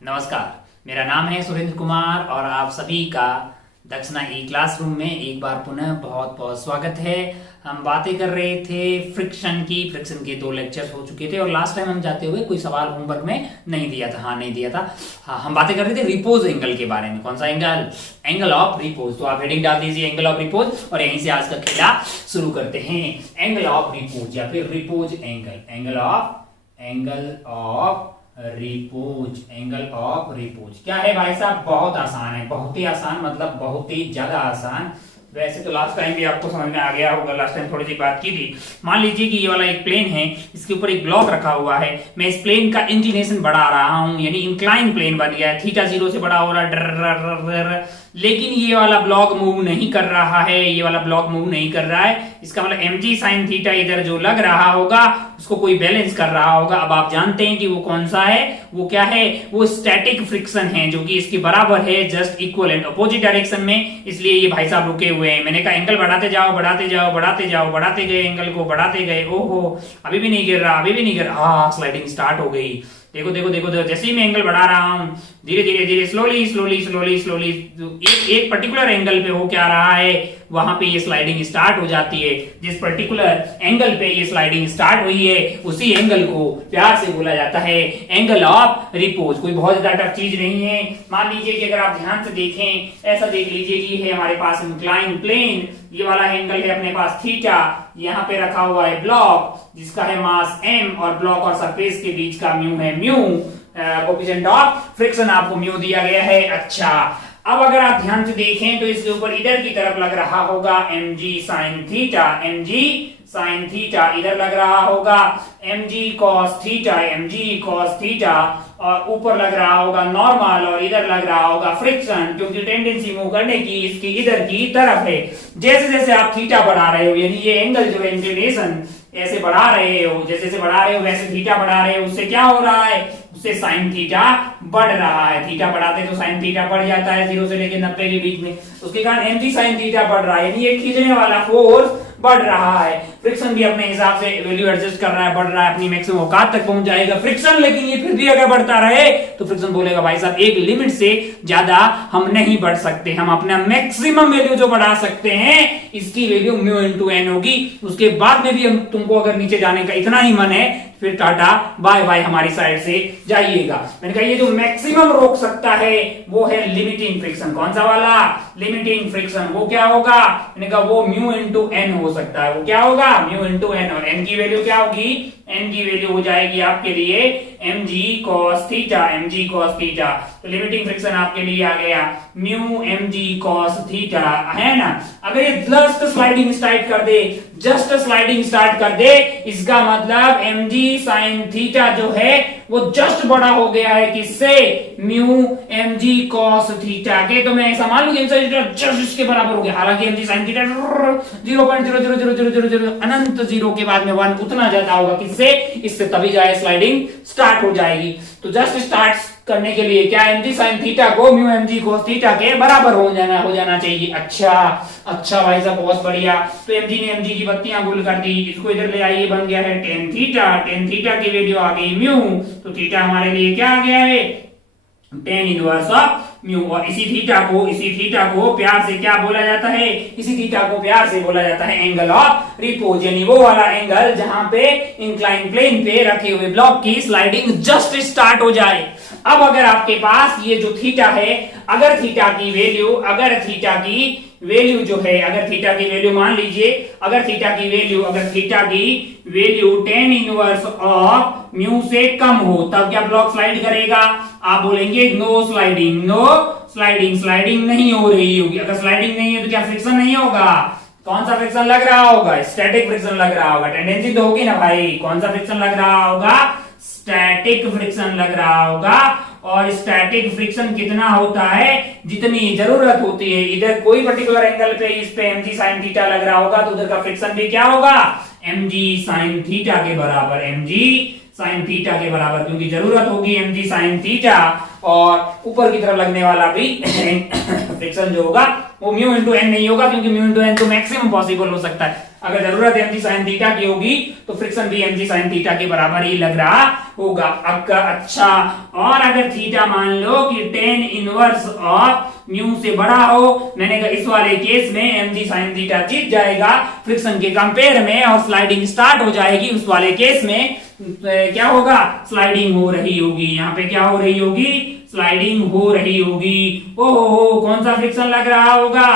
नमस्कार, मेरा नाम है सुरेंद्र कुमार और आप सभी का दक्षिणा ई क्लासरूम में एक बार पुनः बहुत बहुत स्वागत है। हम बातें कर रहे थे फ्रिक्शन की। फ्रिक्शन के 2 लेक्चर्स हो चुके थे और लास्ट टाइम हम जाते हुए कोई सवाल होमवर्क में नहीं दिया था। नहीं दिया था। हम बातें कर रहे थे रिपोज एंगल के बारे में। कौन सा एंगल? Angle of repose. तो आप हेडिंग डाल दीजिए एंगल ऑफ रिपोज और यहीं से आज का खेला शुरू करते हैं। एंगल ऑफ रिपोज या फिर repose angle. Angle of repose. Angle of repose क्या है भाई साहब? बहुत आसान है, बहुत ही आसान, मतलब बहुत ही ज्यादा आसान। वैसे तो लास्ट टाइम भी आपको समझ में आ गया होगा, लास्ट टाइम थोड़ी सी बात की थी। मान लीजिए कि ये वाला एक प्लेन है, इसके ऊपर एक ब्लॉक रखा हुआ है। मैं इस प्लेन का इंक्लिनेशन बढ़ा रहा हूं, यानी इंक्लाइन प्लेन बन गया है। थीटा 0 से बड़ा हो रहा है, लेकिन ये वाला ब्लॉक मूव नहीं कर रहा है। ये वाला ब्लॉक मूव नहीं कर रहा है। इसका मतलब mg sin थीटा इधर जो लग रहा होगा उसको कोई बैलेंस कर रहा होगा। अब आप जानते हैं कि वो कौन सा है, वो क्या है? वो स्टैटिक फ्रिक्शन है, जो कि इसके बराबर है, just equal and opposite direction में। इसलिए ये भाई साहब रुके हुए हैं। मैंने कहा एंगल बढ़ाते जाओ, बढ़ाते जाओ, बढ़ाते जाओ, बढ़ाते गए, एंगल को बढ़ाते गए। ओहो, अभी भी नहीं गिर रहा, अभी भी नहीं गिर रहा। स्लाइडिंग स्टार्ट हो गई। देखो देखो देखो देखो, जैसे ही मैं एंगल बढ़ा रहा हूं, धीरे धीरे धीरे स्लोली स्लोली स्लोली स्लोली एक पर्टिकुलर एंगल पे हो क्या रहा है, वहां पे ये स्लाइडिंग स्टार्ट हो जाती है। जिस पर्टिकुलर एंगल पे ये स्लाइडिंग स्टार्ट हुई है उसी एंगल को प्यार से बोला जाता है एंगल ऑफ रिपोज। कोई बहुत ज्यादा टफ चीज नहीं है। मान लीजिए कि अगर आप ध्यान से देखें, ऐसा देख लीजिए कि है हमारे पास इंक्लाइन प्लेन, ये वाला एंगल है अपने पास थीटा, यहाँ पे रखा हुआ है ब्लॉक जिसका है मास m और ब्लॉक और सरफेस के बीच का म्यू है म्यू। कोएफिशिएंट ऑफ फ्रिक्शन आपको म्यू दिया गया है। अच्छा, अब अगर आप ध्यान से देखें तो इसके ऊपर इधर की तरफ लग रहा होगा mg sin theta. mg sin theta इधर लग रहा होगा mg cos theta, mg cos theta, और ऊपर लग रहा होगा नॉर्मल और इधर लग रहा होगा फ्रिक्शन, क्योंकि टेंडेंसी मूव करने की इसकी इधर की तरफ है। जैसे जैसे आप थीटा बढ़ा रहे हो, यानी ये एंगल जो है इंक्लिनेशन ऐसे बढ़ा रहे हो, जैसे जैसे बढ़ा रहे हो वैसे थीटा बढ़ा रहे हो, उससे क्या हो रहा है? उससे साइन थीटा बढ़ रहा है। थीटा बढ़ाते तो साइन थीटा बढ़ जाता है 0 से लेकर 90 के बीच में। उसके कारण mg साइन थीटा बढ़ रहा है, यानी ये खींचने वाला फोर्स बढ़ रहा है। फ्रिक्शन भी अपने हिसाब से वैल्यू एडजस्ट कर रहा है, बढ़ रहा है, अपनी मैक्सिमम औकात तक पहुंच जाएगा फ्रिक्शन। लेकिन ये फिर भी अगर बढ़ता रहे तो फ्रिक्शन बोलेगा भाई साहब एक लिमिट से ज्यादा हम नहीं बढ़ सकते, हम अपना मैक्सिमम वैल्यू जो बढ़ा सकते हैं इसकी वैल्यू म्यू इंटू एन होगी। उसके बाद में भी हम तुमको अगर नीचे जाने का इतना ही मन है फिर टाटा बाय बाय हमारी साइड से जाइएगा। मैंने कहा ये जो मैक्सिमम रोक सकता है वो है लिमिटिंग फ्रिक्शन। कौन सा वाला? Limiting friction. वो क्या होगा? मैंने कहा वो म्यू इंटू एन हो सकता है। वो क्या होगा? Mu into N. और एन की वैल्यू क्या होगी? एन की वैल्यू हो जाएगी आपके लिए mg cos theta, mg cos theta. तो लिमिटिंग फ्रिक्शन आपके लिए आ गया म्यू mg cos थीटा, है ना। अगर ये जस्ट स्लाइडिंग स्टार्ट कर दे, जस्ट स्लाइडिंग स्टार्ट कर दे, इसका मतलब mg sin थीटा जो है वो जस्ट बड़ा हो गया है किससे? म्यू mg cos थीटा के। तो मैं ऐसा मान लूं जस्ट इसके बराबर हो गया। हालांकि mg sin थीटा 0.00000 अनंत 0 के बाद में 1 उतना ज्यादा होगा किससे? इससे तभी जाए स्लाइडिंग स्टार्ट हो जाएगी। तो जस्ट स्टार्ट करने के लिए क्या mg sin थीटा को म्यू mg cos थीटा के बराबर हो जाना चाहिए। अच्छा भाई साहब, बहुत बढ़िया। तो mg ने mg की बत्तियां गुल कर दी, इसको इधर ले आइए, बन गया है tan थीटा। tan थीटा की वैल्यू आ गई म्यू, तो थीटा हमारे लिए क्या आ गया है? tan inverse of mu. और इसी थीटा को प्यार से क्या बोला जाता है? इसी थीटा को प्यार से बोला जाता है एंगल ऑफ रिपोज, यानी वो वाला एंगल जहां पे इंक्लाइन प्लेन पे रखे हुए ब्लॉक की स्लाइडिंग जस्ट स्टार्ट हो जाए। अब अगर आपके पास ये जो थीटा है, अगर थीटा की वैल्यू जो है, अगर थीटा की वैल्यू मान लीजिए, अगर थीटा की value tan inverse of mu से कम हो, तब क्या ब्लॉक स्लाइड करेगा? आप बोलेंगे नो स्लाइडिंग नहीं हो रही होगी। अगर स्लाइडिंग नहीं है तो क्या फ्रिक्शन नहीं होगा? कौन सा फ्रिक्शन लग रहा होगा? स्टैटिक फ्रिक्शन लग रहा होगा। टेंडेंसी तो होगी ना भाई। कौन सा फ्रिक्शन लग रहा होगा? स्टैटिक फ्रिक्शन लग रहा होगा। और स्टैटिक फ्रिक्शन कितना होता है? जितनी जरूरत होती है। इधर कोई पर्टिकुलर एंगल पे इस पे mg sin थीटा लग रहा होगा तो उधर का फ्रिक्शन भी क्या होगा? mg sin थीटा के बराबर, mg sin थीटा के बराबर, क्योंकि जरूरत होगी mg sin थीटा। और ऊपर की तरफ लगने वाला भी फ्रिक्शन जो होगा वो म्यू इंटू एन नहीं होगा, क्योंकि म्यू इंटू एन तो मैक्सिमम पॉसिबल हो सकता है। अगर जरूरत mg sin थीटा की होगी तो फ्रिक्शन भी mg sin थीटा के बराबर ही लग रहा होगा। अब अच्छा, और अगर थीटा मान लो कि tan इनवर्स ऑफ म्यू से बड़ा हो, मैंने कहा इस वाले केस में mg sin थीटा जीत जाएगा फ्रिक्शन के कंपेयर में और स्लाइडिंग स्टार्ट हो जाएगी। उस वाले केस में क्या होगा, स्लाइडिंग हो रही होगी। यहाँ पे क्या हो रही होगी, स्लाइडिंग हो रही होगी। ओहो, कौन सा फ्रिक्शन लग रहा होगा,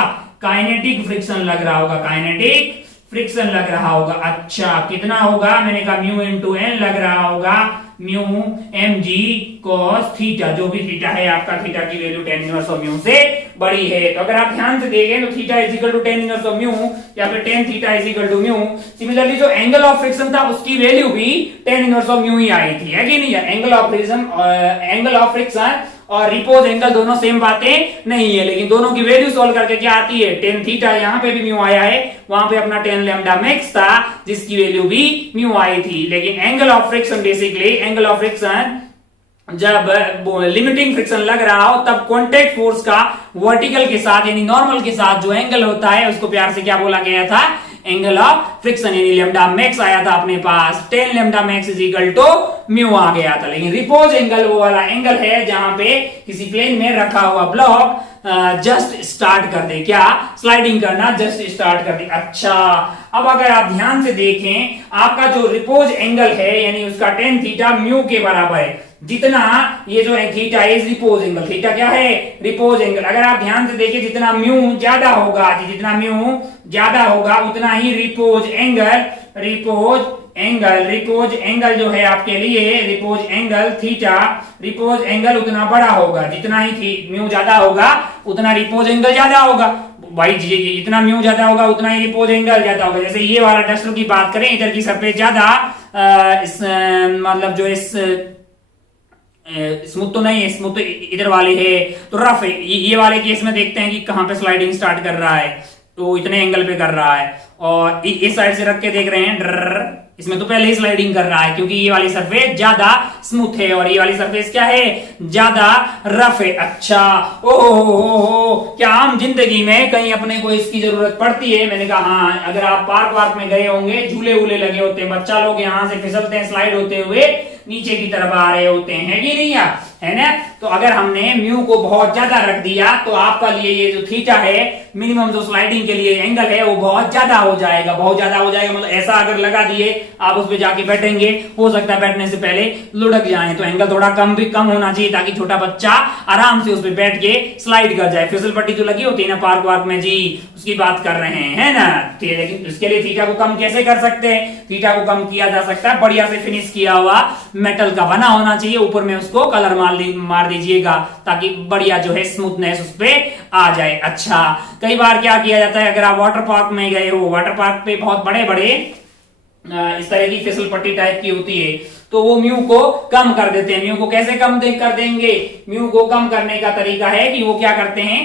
काइनेटिक फ्रिक्शन लग रहा होगा, काइनेटिक फ्रिक्शन लग रहा होगा। अच्छा, कितना होगा, मैंने कहा म्यू इंटू एन लग रहा होगा, mu m g cos theta, जो भी थीटा है आपका, थीटा की value tan inverse of mu से बड़ी है। तो अगर आप ध्यान से देखें तो theta is equal to tan inverse of mu या फिर tan theta is equal to mu. Similarly जो एंगल ऑफ फ्रिक्शन था उसकी वैल्यू भी टेन इनवर्स ऑफ म्यू ही आई थी, है कि नहीं। एंगल ऑफ फ्रिक्शन और रिपोज एंगल दोनों सेम बातें नहीं है, लेकिन दोनों की वैल्यू सोल्व करके क्या आती है, टेन थीटा। यहाँ पे भी म्यू आया है, वहां पे अपना टेन लैम्डा मैक्स था जिसकी वैल्यू भी म्यू आई थी। लेकिन angle of friction, basically angle of friction जब लिमिटिंग फ्रिक्शन लग रहा हो तब कॉन्टेक्ट फोर्स का वर्टिकल के साथ यानी नॉर्मल के साथ जो एंगल होता है उसको प्यार से क्या बोला गया था, एंगल ऑफ फ्रिक्शन, यानी लैम्डा मैक्स आया था अपने पास, 10 lambda max is equal to mu आ गया था। लेकिन रिपोज एंगल वो वाला एंगल है जहां पे किसी प्लेन में रखा हुआ ब्लॉक जस्ट स्टार्ट कर दे, क्या स्लाइडिंग करना, जस्ट स्टार्ट कर दे। अच्छा, अब अगर आप ध्यान से देखें, आपका जो रिपोज एंगल है यानी उसका टेन थीटा म्यू के बराबर है, जितना ये जो है theta is repose angle, theta क्या है, रिपोज एंगल। अगर आप ध्यान से देखिए जितना म्यू ज्यादा होगा, जितना म्यू ज्यादा होगा उतना ही रिपोज एंगल जो है आपके लिए, repose angle theta, repose angle उतना बड़ा होगा। जितना ही म्यू ज्यादा होगा उतना रिपोज एंगल ज्यादा होगा। भाई जितना म्यू ज्यादा होगा उतना ही रिपोज एंगल ज्यादा होगा। जैसे ये वाला डस्टर की बात करें, इधर की सरफेस ज्यादा मतलब जो इस स्मूथ तो नहीं है, स्मूथ तो इधर वाली है, तो रफ है। ये वाले केस में देखते हैं कि कहां पे स्लाइडिंग स्टार्ट कर रहा है, तो इतने एंगल पे कर रहा है, और इस साइड से रख के देख रहे हैं, इसमें तो पहले ही स्लाइडिंग कर रहा है क्योंकि ये वाली सरफेस ज्यादा स्मूथ है और ये वाली सरफेस क्या है, ज्यादा रफ है। अच्छा, ओहो, क्या आम जिंदगी में कहीं अपने को इसकी जरूरत पड़ती है? मैंने कहा हाँ, अगर आप पार्क में गए होंगे, झूले वूले लगे होते हैं, बच्चा लोग यहाँ से फिसलते हैं स्लाइड होते हुए नीचे की तरफ आ रहे होते हैं, कि नहीं यार, है ना। तो अगर हमने म्यू को बहुत ज्यादा रख दिया तो आपका लिए ये जो थीटा है, मिनिमम जो स्लाइडिंग के लिए एंगल है वो बहुत ज्यादा हो जाएगा, बहुत ज्यादा हो जाएगा। मतलब ऐसा अगर लगा दिए आप उस पे जाके बैठेंगे, हो सकता है बैठने से पहले लुढ़क जाए, तो एंगल थोड़ा कम होना चाहिए ताकि छोटा बच्चा आराम से उस पे बैठ के स्लाइड कर जाए। फिसल पट्टी जो लगी होती है ना पार्क वार्क में जी, उसकी बात कर रहे हैं ना। लेकिन उसके लिए थीटा को कम कैसे कर सकते हैं? थीटा को कम किया जा सकता है, बढ़िया से फिनिश किया हुआ मेटल का बना होना चाहिए, ऊपर में उसको कलर मार दीजिएगा ताकि बढ़िया जो है स्मूथनेस उस पे आ जाए। अच्छा, कई बार क्या किया जाता है, अगर आप वाटर पार्क में गए हो, वाटर पार्क पे बहुत बड़े बड़े इस तरह की फिसल पट्टी टाइप की होती है, तो वो म्यू को कम कर देते हैं। म्यू को कैसे कम कर देंगे? म्यू को कम करने का तरीका है कि वो क्या करते हैं,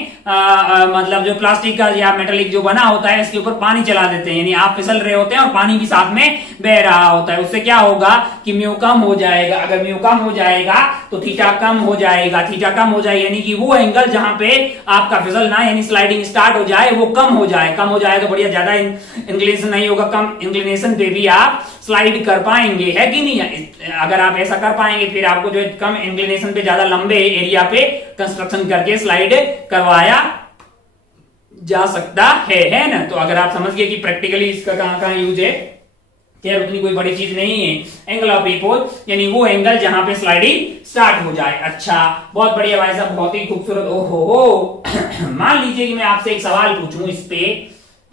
मतलब जो प्लास्टिक का या मेटेलिक जो बना होता है इसके ऊपर पानी चला देते हैं, यानी आप फिसल रहे होते हैं और पानी भी साथ में बह रहा होता है। उससे क्या होगा कि म्यू कम हो जाएगा। अगर म्यू कम हो जाएगा तो थीटा कम हो जाएगा, थीटा कम हो जाएगा यानी कि वो एंगल जहां पे आपका फिसलना यानी स्लाइडिंग स्टार्ट हो जाए वो कम हो जाए। कम हो जाए तो बढ़िया, ज्यादा इंक्लिनेशन नहीं होगा, कम इंक्लिनेशन पे भी आप स्लाइड कर पाएंगे, है कि नहीं। अगर आप ऐसा कर पाएंगे फिर आपको जो कम इंक्लिनेशन पे ज्यादा लंबे एरिया पे कंस्ट्रक्शन करके स्लाइड करवाया जा सकता है ना। तो अगर आप समझ गए कि प्रैक्टिकली इसका कहां यूज है, खैर उतनी कोई बड़ी चीज नहीं है। एंगल ऑफ रिपोज यानी वो एंगल जहां पे स्लाइडिंग स्टार्ट हो जाए। अच्छा, बहुत बढ़िया भाई साहब, बहुत ही खूबसूरत। ओहो मान लीजिए कि मैं आपसे एक सवाल पूछूं इस पे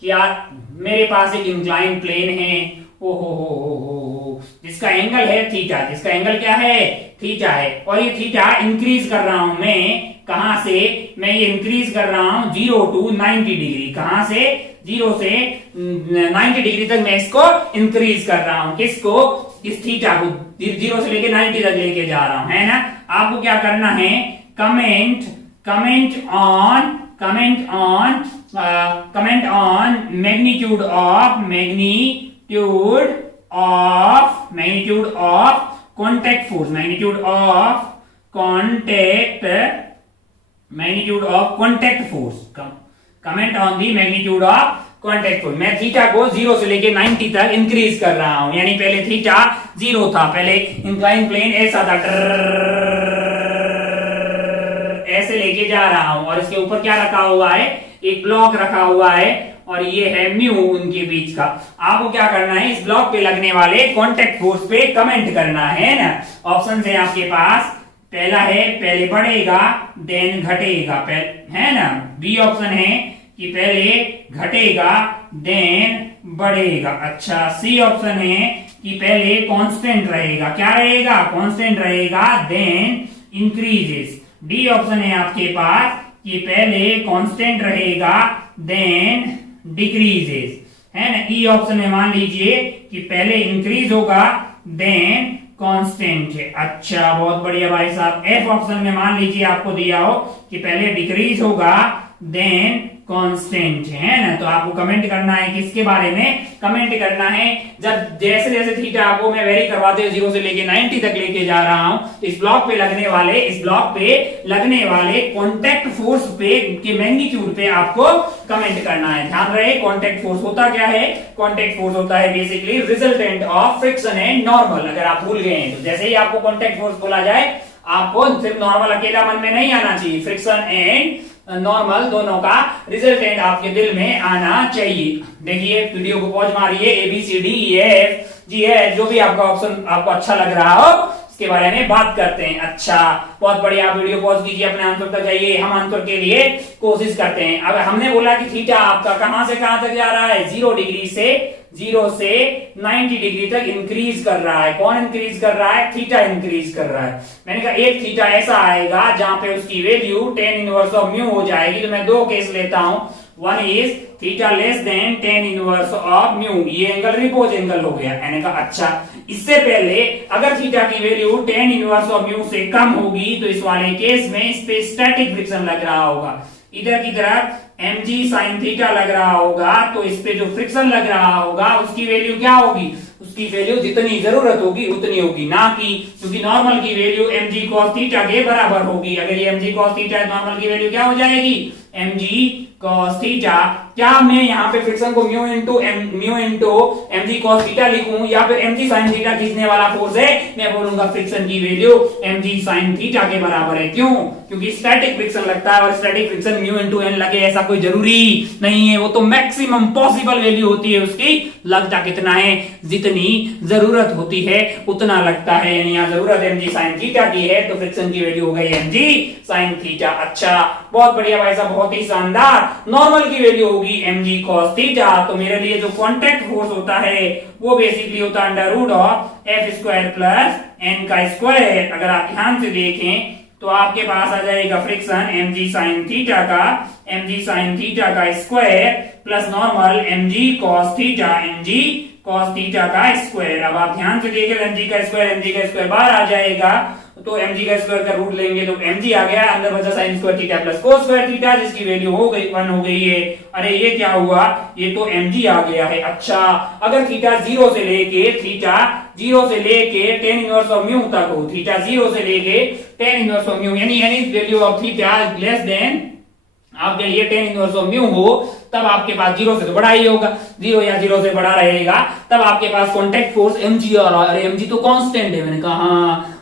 कि यार मेरे पास एक इंक्लाइन प्लेन है, ओहो, जिसका एंगल है थीटा, जिसका एंगल क्या है, थीटा है, और ये थीटा इंक्रीज कर रहा हूं मैं, कहां से, मैं ये इंक्रीज कर रहा हूं 0 to 90 डिग्री, कहां से, 0 से 90 डिग्री तक मैं इसको इंक्रीज कर रहा हूं। किसको? इस थीटा को 0 से लेके 90 तक लेके जा रहा हूं, है ना। आपको क्या करना है, comment on magnitude of contact force, magnitude of contact force, comment on the magnitude of contact force. मैं थीटा को 0 से लेके 90 तक इंक्रीज कर रहा हूं, यानी पहले थीटा 0 था, पहले इंक्लाइन प्लेन ऐसा था, ऐसे लेके जा रहा हूं, और इसके ऊपर क्या रखा हुआ है, एक ब्लॉक रखा हुआ है, और ये है म्यू उनके बीच का। आपको क्या करना है, इस ब्लॉक पे लगने वाले कांटेक्ट फोर्स पे कमेंट करना है ना। ऑप्शन है आपके पास, पहला है पहले बढ़ेगा देन घटेगा, है ना। बी ऑप्शन है कि पहले घटेगा देन बढ़ेगा। अच्छा, सी ऑप्शन है कि पहले कांस्टेंट रहेगा, क्या रहेगा, कांस्टेंट रहेगा देन इंक्रीजेस। डी ऑप्शन है आपके पास कि पहले कांस्टेंट रहेगा देन डिक्रीजेस, है ना। ई ऑप्शन में मान लीजिए कि पहले इंक्रीज होगा देन कांस्टेंट है। अच्छा, बहुत बढ़िया भाई साहब। एफ ऑप्शन में मान लीजिए आपको दिया हो कि पहले डिक्रीज होगा देन कांस्टेंट, है ना। तो आपको कमेंट करना है किसके बारे में, कमेंट करना है जब जैसे जैसे थीटा को मैं वेरी करवाते हुए 0 से लेके 90 तक लेके जा रहा हूं, तो इस ब्लॉक पे लगने वाले कांटेक्ट फोर्स पे के मैग्नीट्यूड पे आपको कमेंट करना है। ध्यान रहे, कांटेक्ट फोर्स होता क्या है, कांटेक्ट फोर्स होता है basically resultant of friction and normal. अगर आप भूल गए हैं तो जैसे ही आपको कांटेक्ट फोर्स बोला जाए, आपको सिर्फ नॉर्मल अकेला मन में नहीं आना चाहिए, फ्रिक्शन एंड नॉर्मल दोनों का रिजल्टेंट आपके दिल में आना चाहिए। देखिए, वीडियो को पॉज मारिए, ABCDEFGH जो भी आपका ऑप्शन आपको अच्छा लग रहा हो इसके बारे में बात करते हैं। अच्छा, बहुत बढ़िया, आप वीडियो पॉज कीजिए, अपने आंसर तक जाइए, हम आंसर के लिए कोशिश करते हैं। अब हमने बोला कि थीटा आपका कहां से कहां तक जा रहा है, 0 से 90 डिग्री तक इंक्रीज कर रहा है। कौन इंक्रीज कर रहा है, थीटा इंक्रीज कर रहा है। मैंने कहा एक थीटा ऐसा आएगा जहां पे उसकी value tan inverse of mu हो जाएगी। तो मैं दो केस लेता हूं, one is theta less than tan inverse of mu, ये एंगल रिपोज एंगल हो गया। मैंने कहा अच्छा, इससे पहले अगर थीटा की value tan inverse of mu से कम होगी तो इस वाले केस में इस पे स्टैटिक फ्रिक्शन लग रहा होगा। इधर की तरफ mg sin थीटा लग रहा होगा, तो इस पे जो फ्रिक्शन लग रहा होगा उसकी वैल्यू क्या होगी, उसकी वैल्यू जितनी जरूरत होगी उतनी होगी, ना कि क्योंकि नॉर्मल की वैल्यू mg cos थीटा के बराबर होगी। अगर ये mg cos थीटा है, नॉर्मल की वैल्यू क्या हो जाएगी, mg cos थीटा। क्या मैं यहाँ पे फ्रिक्शन को mu into mg cos theta लिखूं, या फिर mg sin थीटा खींचने वाला फोर्स है, मैं बोलूंगा फ्रिक्शन की वैल्यू mg sin थीटा के बराबर है। क्यों, क्योंकि स्टैटिक फ्रिक्शन लगता है, और static friction mu into n लगे ऐसा कोई जरूरी नहीं है, वो तो मैक्सिमम पॉसिबल वैल्यू होती है उसकी। लगता कितना है, जितनी जरूरत होती है उतना लगता है, यानी यहाँ जरूरत mg sin थीटा की है, तो फ्रिक्शन की वैल्यू हो गई mg sin थीटा। अच्छा, बहुत बढ़िया भाई साहब, बहुत ही शानदार। नॉर्मल की वैल्यू होगी mg cos थीटा। तो मेरे लिए जो कांटेक्ट फोर्स होता है वो बेसिकली होता है under root of f square plus n का स्क्वायर। अगर आप ध्यान से देखें तो आपके पास आ जाएगा फ्रिक्शन mg sin थीटा का square plus normal mg cos theta का स्क्वायर। अब आप ध्यान से देखें, mg का स्क्वायर बाहर आ जाएगा, तो mg का स्क्वायर का रूट लेंगे तो mg आ गया, अंदर बचा sin square theta plus cos square theta, जिसकी वैल्यू हो गई 1 हो गई है। अरे ये क्या हुआ, ये तो mg आ गया है। अच्छा, अगर थीटा 0 से लेके tan इनवर्स ऑफ म्यू तक हो, थीटा 0 से लेके tan इनवर्स ऑफ म्यू यानी value of theta less than आपके लिए tan इनवर्स ऑफ म्यू हो, तब आपके पास 0 से तो बड़ा ही होगा, 0 या 0 से बड़ा रहेगा, तब आपके पास कांटेक्ट फोर्स mg और अरे mg तो कांस्टेंट है। मैंने कहा हाँ,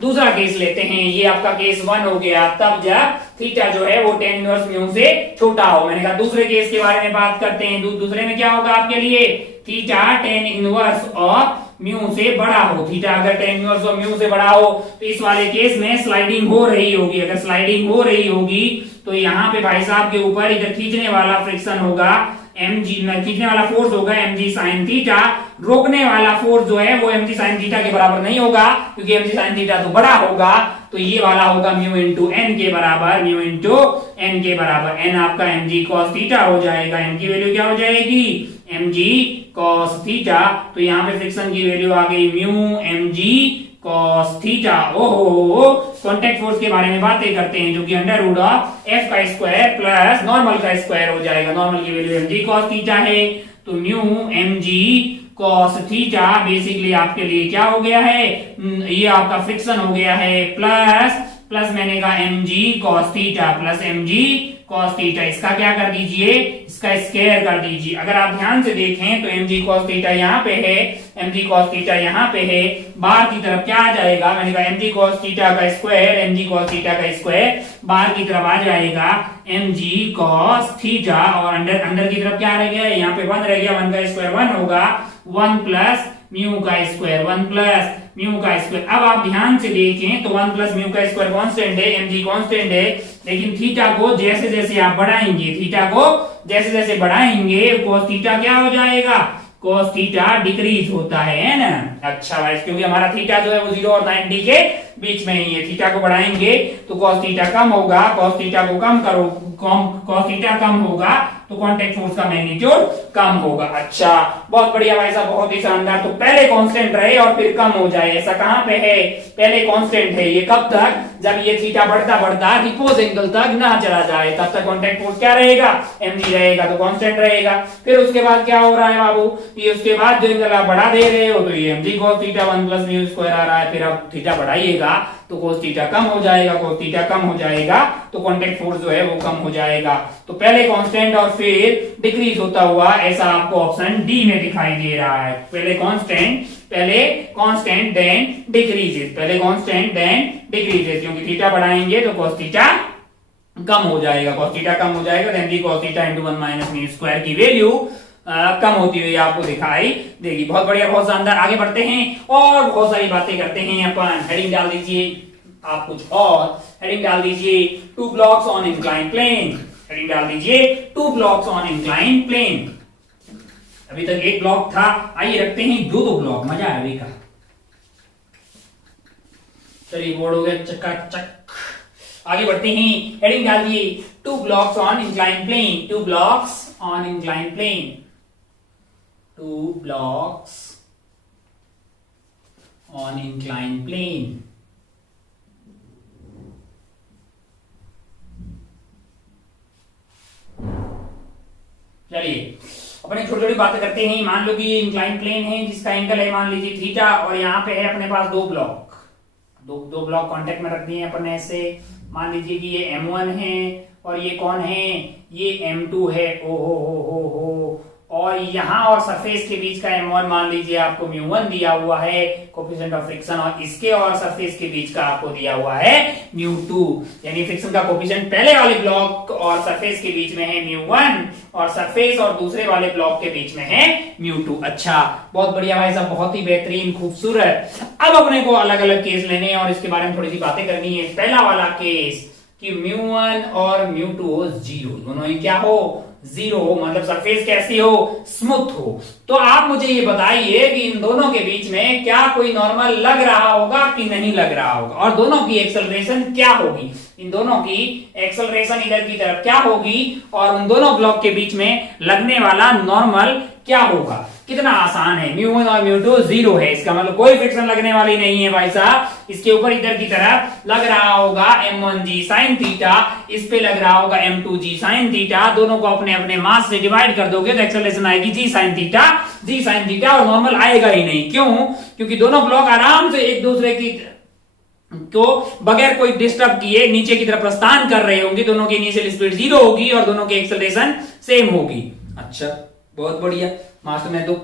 दूसरा केस लेते हैं, ये आपका केस 1 हो गया, तब जब थीटा जो है वो tan इनवर्स म्यू से छोटा हो। मैंने कहा दूसरे केस के बारे में बात करते हैं। दूसरे में क्या होगा आपके लिए, theta tan inverse of mu से बड़ा हो। थीटा अगर tan इनवर्स ऑफ म्यू से बड़ा हो तो इस वाले केस में स्लाइडिंग हो रही होगी। अगर स्लाइडिंग हो रही होगी तो यहाँ पे भाई साहब के ऊपर इधर खींचने वाला फ्रिक्शन होगा खींचने वाला फोर्स होगा mg sin थीटा। रोकने वाला फोर्स जो है वो mg sin थीटा के बराबर नहीं होगा, क्योंकि mg sin थीटा तो बड़ा होगा, तो ये वाला होगा म्यू इंटू एन के बराबर। एन आपका mg cos थीटा हो जाएगा, एन की वैल्यू क्या हो जाएगी, mg cos थीटा। तो यहाँ पे फ्रिक्शन की वैल्यू आ गई म्यू mg cos थीटा। ओहो, कांटेक्ट फोर्स के बारे में बातें करते हैं, जो कि अंडर रूट ऑफ f का स्क्वायर प्लस नॉर्मल का स्क्वायर हो जाएगा। नॉर्मल की वैल्यू mg cos थीटा है, तो mu mg cos theta basically आपके लिए क्या हो गया है, ये आपका फ्रिक्शन हो गया है, प्लस प्लस मैंने कहा mg cos theta plus mg cos theta, इसका क्या कर दीजिए, इसका स्क्वायर कर दीजिए। अगर आप ध्यान से देखें तो mg cos थीटा यहाँ पे है, mg cos थीटा यहाँ पे है, बाहर की तरफ क्या आ जाएगा, मैंने कहा mg cos थीटा का स्क्वायर, mg cos थीटा का स्क्वायर बाहर की तरफ आ जाएगा mg cos थीटा, और अंदर अंदर की तरफ क्या रह गया, यहाँ पे 1 रह गया, 1 का स्क्वायर 1 होगा, 1 प्लस म्यू का स्क्वायर, 1 प्लस म्यू का स्क्वायर। अब आप ध्यान से देखें तो 1 प्लस म्यू का स्क्वायर कांस्टेंट है, mg कांस्टेंट है, लेकिन थीटा को जैसे जैसे आप बढ़ाएंगे, थीटा को जैसे जैसे बढ़ाएंगे cos थीटा क्या हो जाएगा, cos थीटा डिक्रीज होता है ना। अच्छा भाई, क्योंकि हमारा थीटा जो है वो 0 और 90 के बीच में ही है, थीटा को बढ़ाएंगे तो cos थीटा कम होगा, cos थीटा को कम करो, cos थीटा कम होगा तो कांटेक्ट फोर्स का मैग्नीट्यूड कम होगा। अच्छा, बहुत बढ़िया भाई साहब, बहुत ही शानदार। तो पहले कांस्टेंट रहे और फिर कम हो जाए, ऐसा कहां पे है, पहले कांस्टेंट है, ये कब तक, जब ये थीटा बढ़ता बढ़ता रिपोज एंगल तक ना चला जाए, तब तक कांटेक्ट फोर्स क्या रहेगा, mg रहेगा, तो कांस्टेंट रहेगा। फिर उसके बाद क्या हो रहा है बाबू, ये उसके बाद जो एंगल आप बढ़ा दे रहे हो तो ये mg cos theta 1 plus mu square आ रहा है, फिर आप थीटा बढ़ाइएगा तो cos थीटा कम हो जाएगा, cos थीटा कम हो जाएगा तो कांटेक्ट फोर्स जो है वो कम हो जाएगा। तो पहले कांस्टेंट और फिर डिक्रीज होता हुआ, ऐसा आपको ऑप्शन डी में दिखाई दे रहा है। पहले कांस्टेंट देन डिक्रीजेस, पहले कांस्टेंट देन डिक्रीजेस, क्योंकि थीटा बढ़ाएंगे तो cos थीटा कम हो जाएगा, cos थीटा कम हो जाएगा, तो mg cos theta into 1 minus mu square की वैल्यू कम होती हुई आपको दिखाई देगी। बहुत बढ़िया, बहुत शानदार। आगे बढ़ते हैं और बहुत सारी बातें करते हैं अपन। हेडिंग डाल दीजिए आप कुछ और, हेडिंग डाल दीजिए 2 blocks on incline plane, heading डाल दीजिए 2 ब्लॉक्स ऑन इंक्लाइन प्लेन। अभी तक एक ब्लॉक था, आइए रखते हैं 2 ब्लॉक, मजा आएगा। चलिए, बोर्ड हो गया चकाचक। आगे बढ़ते हैं, हेडिंग डाल दिए 2 blocks on incline plane, 2 blocks on incline plane, 2 blocks on inclined plane। चलिए अपने छोटी छोटी बातें करते हैं। मान लो कि ये इंक्लाइन प्लेन है जिसका एंगल है मान लीजिए थीटा, और यहाँ पे है अपने पास 2 ब्लॉक, दो ब्लॉक कांटेक्ट में रख दिए अपन ऐसे। मान लीजिए कि ये m1 है और ये कौन है, ये m2 है, ओ हो, और यहाँ और सरफेस के बीच का m1 मान लीजिए आपको μ1 दिया हुआ है, कोफिशिएंट ऑफ फ्रिक्शन, और इसके और सरफेस के बीच का आपको दिया हुआ है μ2, यानी फ्रिक्शन का कोफिशिएंट पहले वाले ब्लॉक और सरफेस के बीच में है μ1 और सरफेस और दूसरे वाले ब्लॉक के बीच में है μ2। अच्छा, बहुत बढ़िया भाई साहब, बहुत ही बेहतरीन, खूबसूरत। अब अपने को अलग अलग केस लेने हैं और इसके बारे में थोड़ी सी बातें करनी है। पहला वाला केस कि μ1 और μ2 हो 0, दोनों ही क्या हो, 0 हो, मतलब सरफेस कैसी हो, स्मूथ हो। तो आप मुझे ये बताइए कि इन दोनों के बीच में क्या कोई नॉर्मल लग रहा होगा कि नहीं लग रहा होगा, और दोनों की एक्सेलरेशन क्या होगी, इन दोनों की एक्सेलरेशन इधर की तरफ क्या होगी, और उन दोनों ब्लॉक के बीच में लगने वाला नॉर्मल क्या होगा। कितना आसान है, μ1 और μ2 0 है, इसका मतलब कोई फ्रिक्शन लगने वाली नहीं है भाई साहब। इसके ऊपर इधर की तरफ लग रहा होगा m1g sin थीटा, इस पे लग रहा होगा m2g sin थीटा, दोनों को अपने अपने मास से डिवाइड कर दोगे तो एक्सेलरेशन आएगी g sin थीटा, और नॉर्मल आएगा ही नहीं। क्यों? क्योंकि दोनों ब्लॉक आराम से एक दूसरे की तो बगैर कोई डिस्टर्ब किए नीचे की तरफ प्रस्थान कर रहे होंगे, दोनों की इनिशियल स्पीड 0 होगी और दोनों की एक्सेलरेशन सेम होगी। अच्छा, बहुत बढ़िया मास्टर। में तो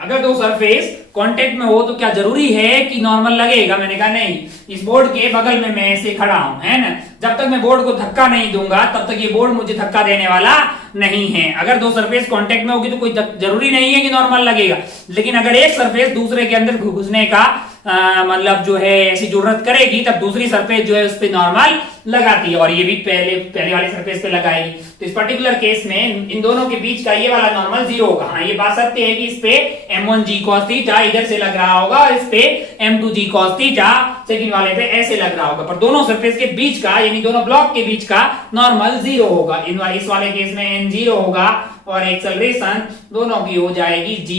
अगर दो सरफेस कांटेक्ट में हो तो क्या जरूरी है कि नॉर्मल लगेगा? मैंने कहा नहीं, इस बोर्ड के बगल में मैं ऐसे खड़ा हूं, है ना, जब तक मैं बोर्ड को धक्का नहीं दूंगा तब तक ये बोर्ड मुझे धक्का देने वाला नहीं है। अगर दो सरफेस कांटेक्ट में होगी तो कोई जरूरी नहीं है कि नॉर्मल लगेगा, लेकिन अगर एक सरफेस दूसरे के अंदर घुसने का मतलब जो है ऐसी जरूरत करेगी तब दूसरी सरफेस जो है उस पर नॉर्मल लगाती है, और ये भी पहले वाली सरफेस पे लगाएगी। तो इस पर्टिकुलर केस में इन दोनों के बीच का ये वाला नॉर्मल 0 होगा। हाँ, ये बात सत्य है कि इस पे m1g cos थीटा इधर से लग रहा होगा और इस पे m2g cos थीटा सेकंड वाले पे ऐसे लग रहा होगा, पर दोनों सरफेस के बीच का यानी दोनों ब्लॉक के बीच का नॉर्मल 0 होगा। इस वाले केस में n 0 होगा और एक्सेलरेशन दोनों की हो जाएगी g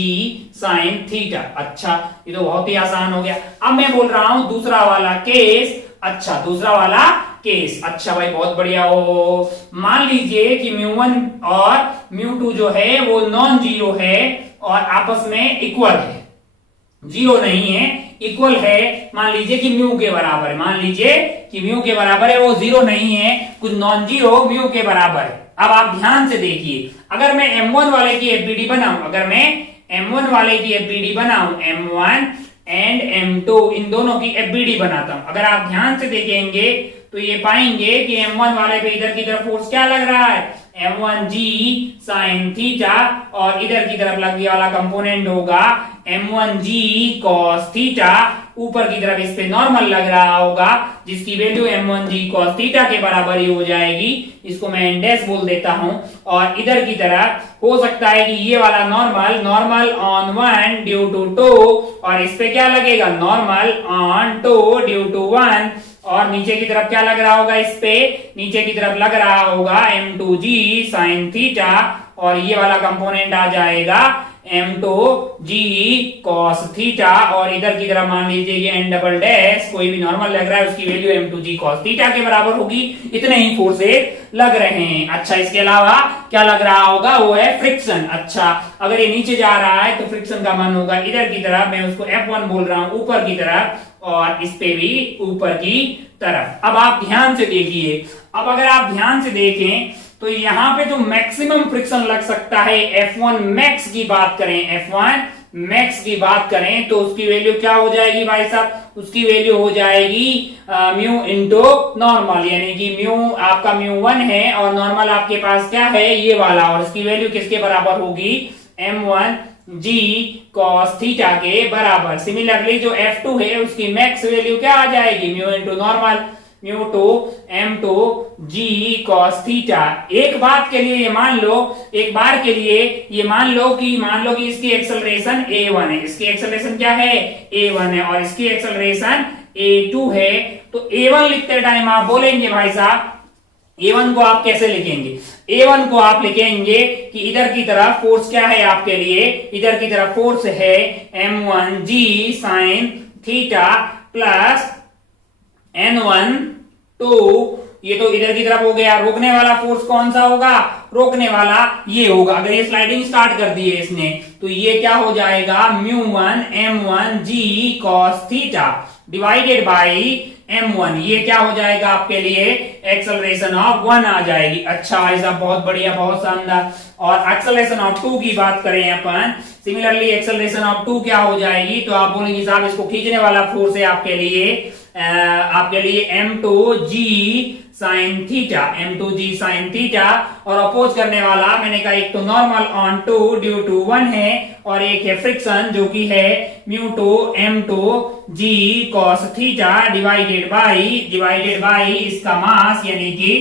sin थीटा। अच्छा, ये तो बहुत ही आसान हो गया। अब मैं बोल रहा हूं दूसरा वाला केस। अच्छा, दूसरा वाला केस। अच्छा भाई, बहुत बढ़िया हो। मान लीजिए कि μ1 और μ2 जो है वो नॉन जीरो है और आपस में इक्वल है, 0 नहीं है, इक्वल है, मान लीजिए कि म्यू के बराबर है, मान लीजिए कि म्यू के बराबर है, वो जीरो नहीं है, कुछ नॉन जीरो म्यू के बराबर है। अब आप ध्यान से देखिए, अगर मैं M1 वाले की एफबीडी बनाऊं, अगर मैं M1 वाले की एफबीडी बनाऊं, M1 एंड M2 इन दोनों की एफबीडी बनाता हूं, अगर आप ध्यान से देखेंगे तो ये पाएंगे कि M1 वाले पे इधर की तरफ फोर्स क्या लग रहा है, M1G sin थीटा, और इधर की तरफ लगने वाला कंपोनेंट होगा M1G cos थीटा, ऊपर की तरफ इस पे नॉर्मल लग रहा होगा जिसकी वैल्यू M1G cos थीटा के बराबर ही हो जाएगी, इसको मैं इंडेक्स बोल देता हूं। और इधर की तरफ हो सकता है कि ये वाला नॉर्मल ऑन 1 ड्यू टू 2, और इस पे क्या लगेगा, नॉर्मल ऑन 2 ड्यू टू 1, और नीचे की तरफ क्या लग रहा होगा, इस पे नीचे की तरफ लग रहा होगा M2G sin थीटा, और ये वाला कंपोनेंट आ जाएगा M2G cos थीटा, और इधर की तरफ मान लीजिए ये n डबल डैश कोई भी नॉर्मल लग रहा है, उसकी वैल्यू M2G cos थीटा के बराबर होगी। इतने ही फोर्सेस लग रहे हैं। अच्छा, इसके अलावा क्या लग रहा होगा, वो है फ्रिक्शन। अच्छा, अगर ये नीचे जा रहा है तो फ्रिक्शन का मान होगा इधर की तरफ, मैं उसको F1 बोल रहा हूं, ऊपर की तरफ, और इस पे भी ऊपर की तरफ। अब आप ध्यान से देखिए, अब अगर आप ध्यान से देखें तो यहाँ पे जो मैक्सिमम फ्रिक्शन लग सकता है, F1 मैक्स की बात करें, F1 मैक्स की बात करें तो उसकी वैल्यू क्या हो जाएगी भाई साहब, उसकी वैल्यू हो जाएगी म्यू इंटू नॉर्मल, यानी कि म्यू आपका म्यू1 है और नॉर्मल आपके पास क्या है, ये वाला, और इसकी वैल्यू किसके बराबर होगी, M1G cos थीटा के बराबर। सिमिलरली जो F2 है उसकी मैक्स वैल्यू क्या आ जाएगी, mu into normal, mu two M2G cos theta. एक बात के लिए ये मान लो, एक बार के लिए ये मान लो कि इसकी एक्सेलरेशन A1 है, इसकी एक्सेलरेशन क्या है, A1 है, और इसकी एक्सेलरेशन A2 है। तो A1 लिखते टाइम आप बोलेंगे भाई साहब, A1 को आप कैसे लिखेंगे, A1 को आप लिखेंगे कि इधर की तरफ फोर्स क्या है आपके लिए, इधर की तरफ फोर्स है M1G sin theta plus N1 ये तो इधर की तरफ हो गया। रोकने वाला फोर्स कौन सा होगा, रोकने वाला ये होगा। अगर ये स्लाइडिंग स्टार्ट कर दी है इसने तो ये क्या हो जाएगा, म्यू1 M1G cos theta divided by M1, ये क्या हो जाएगा आपके लिए, एक्सेलरेशन ऑफ 1 आ जाएगी। अच्छा भाई साहब, बहुत बढ़िया, बहुत शानदार। और एक्सेलरेशन ऑफ 2 की बात करें अपन, सिमिलरली एक्सेलरेशन ऑफ 2 क्या हो जाएगी, तो आप बोलेंगे साहब इसको खींचने वाला फोर्स है आपके लिए M2G sin theta, M2G sin theta, और अपोज करने वाला मैंने कहा एक तो नॉर्मल ऑन 2 ड्यू टू 1 है, और एक है फ्रिक्शन जो कि है म्यू2 M2G cos theta divided by इसका मास, यानी कि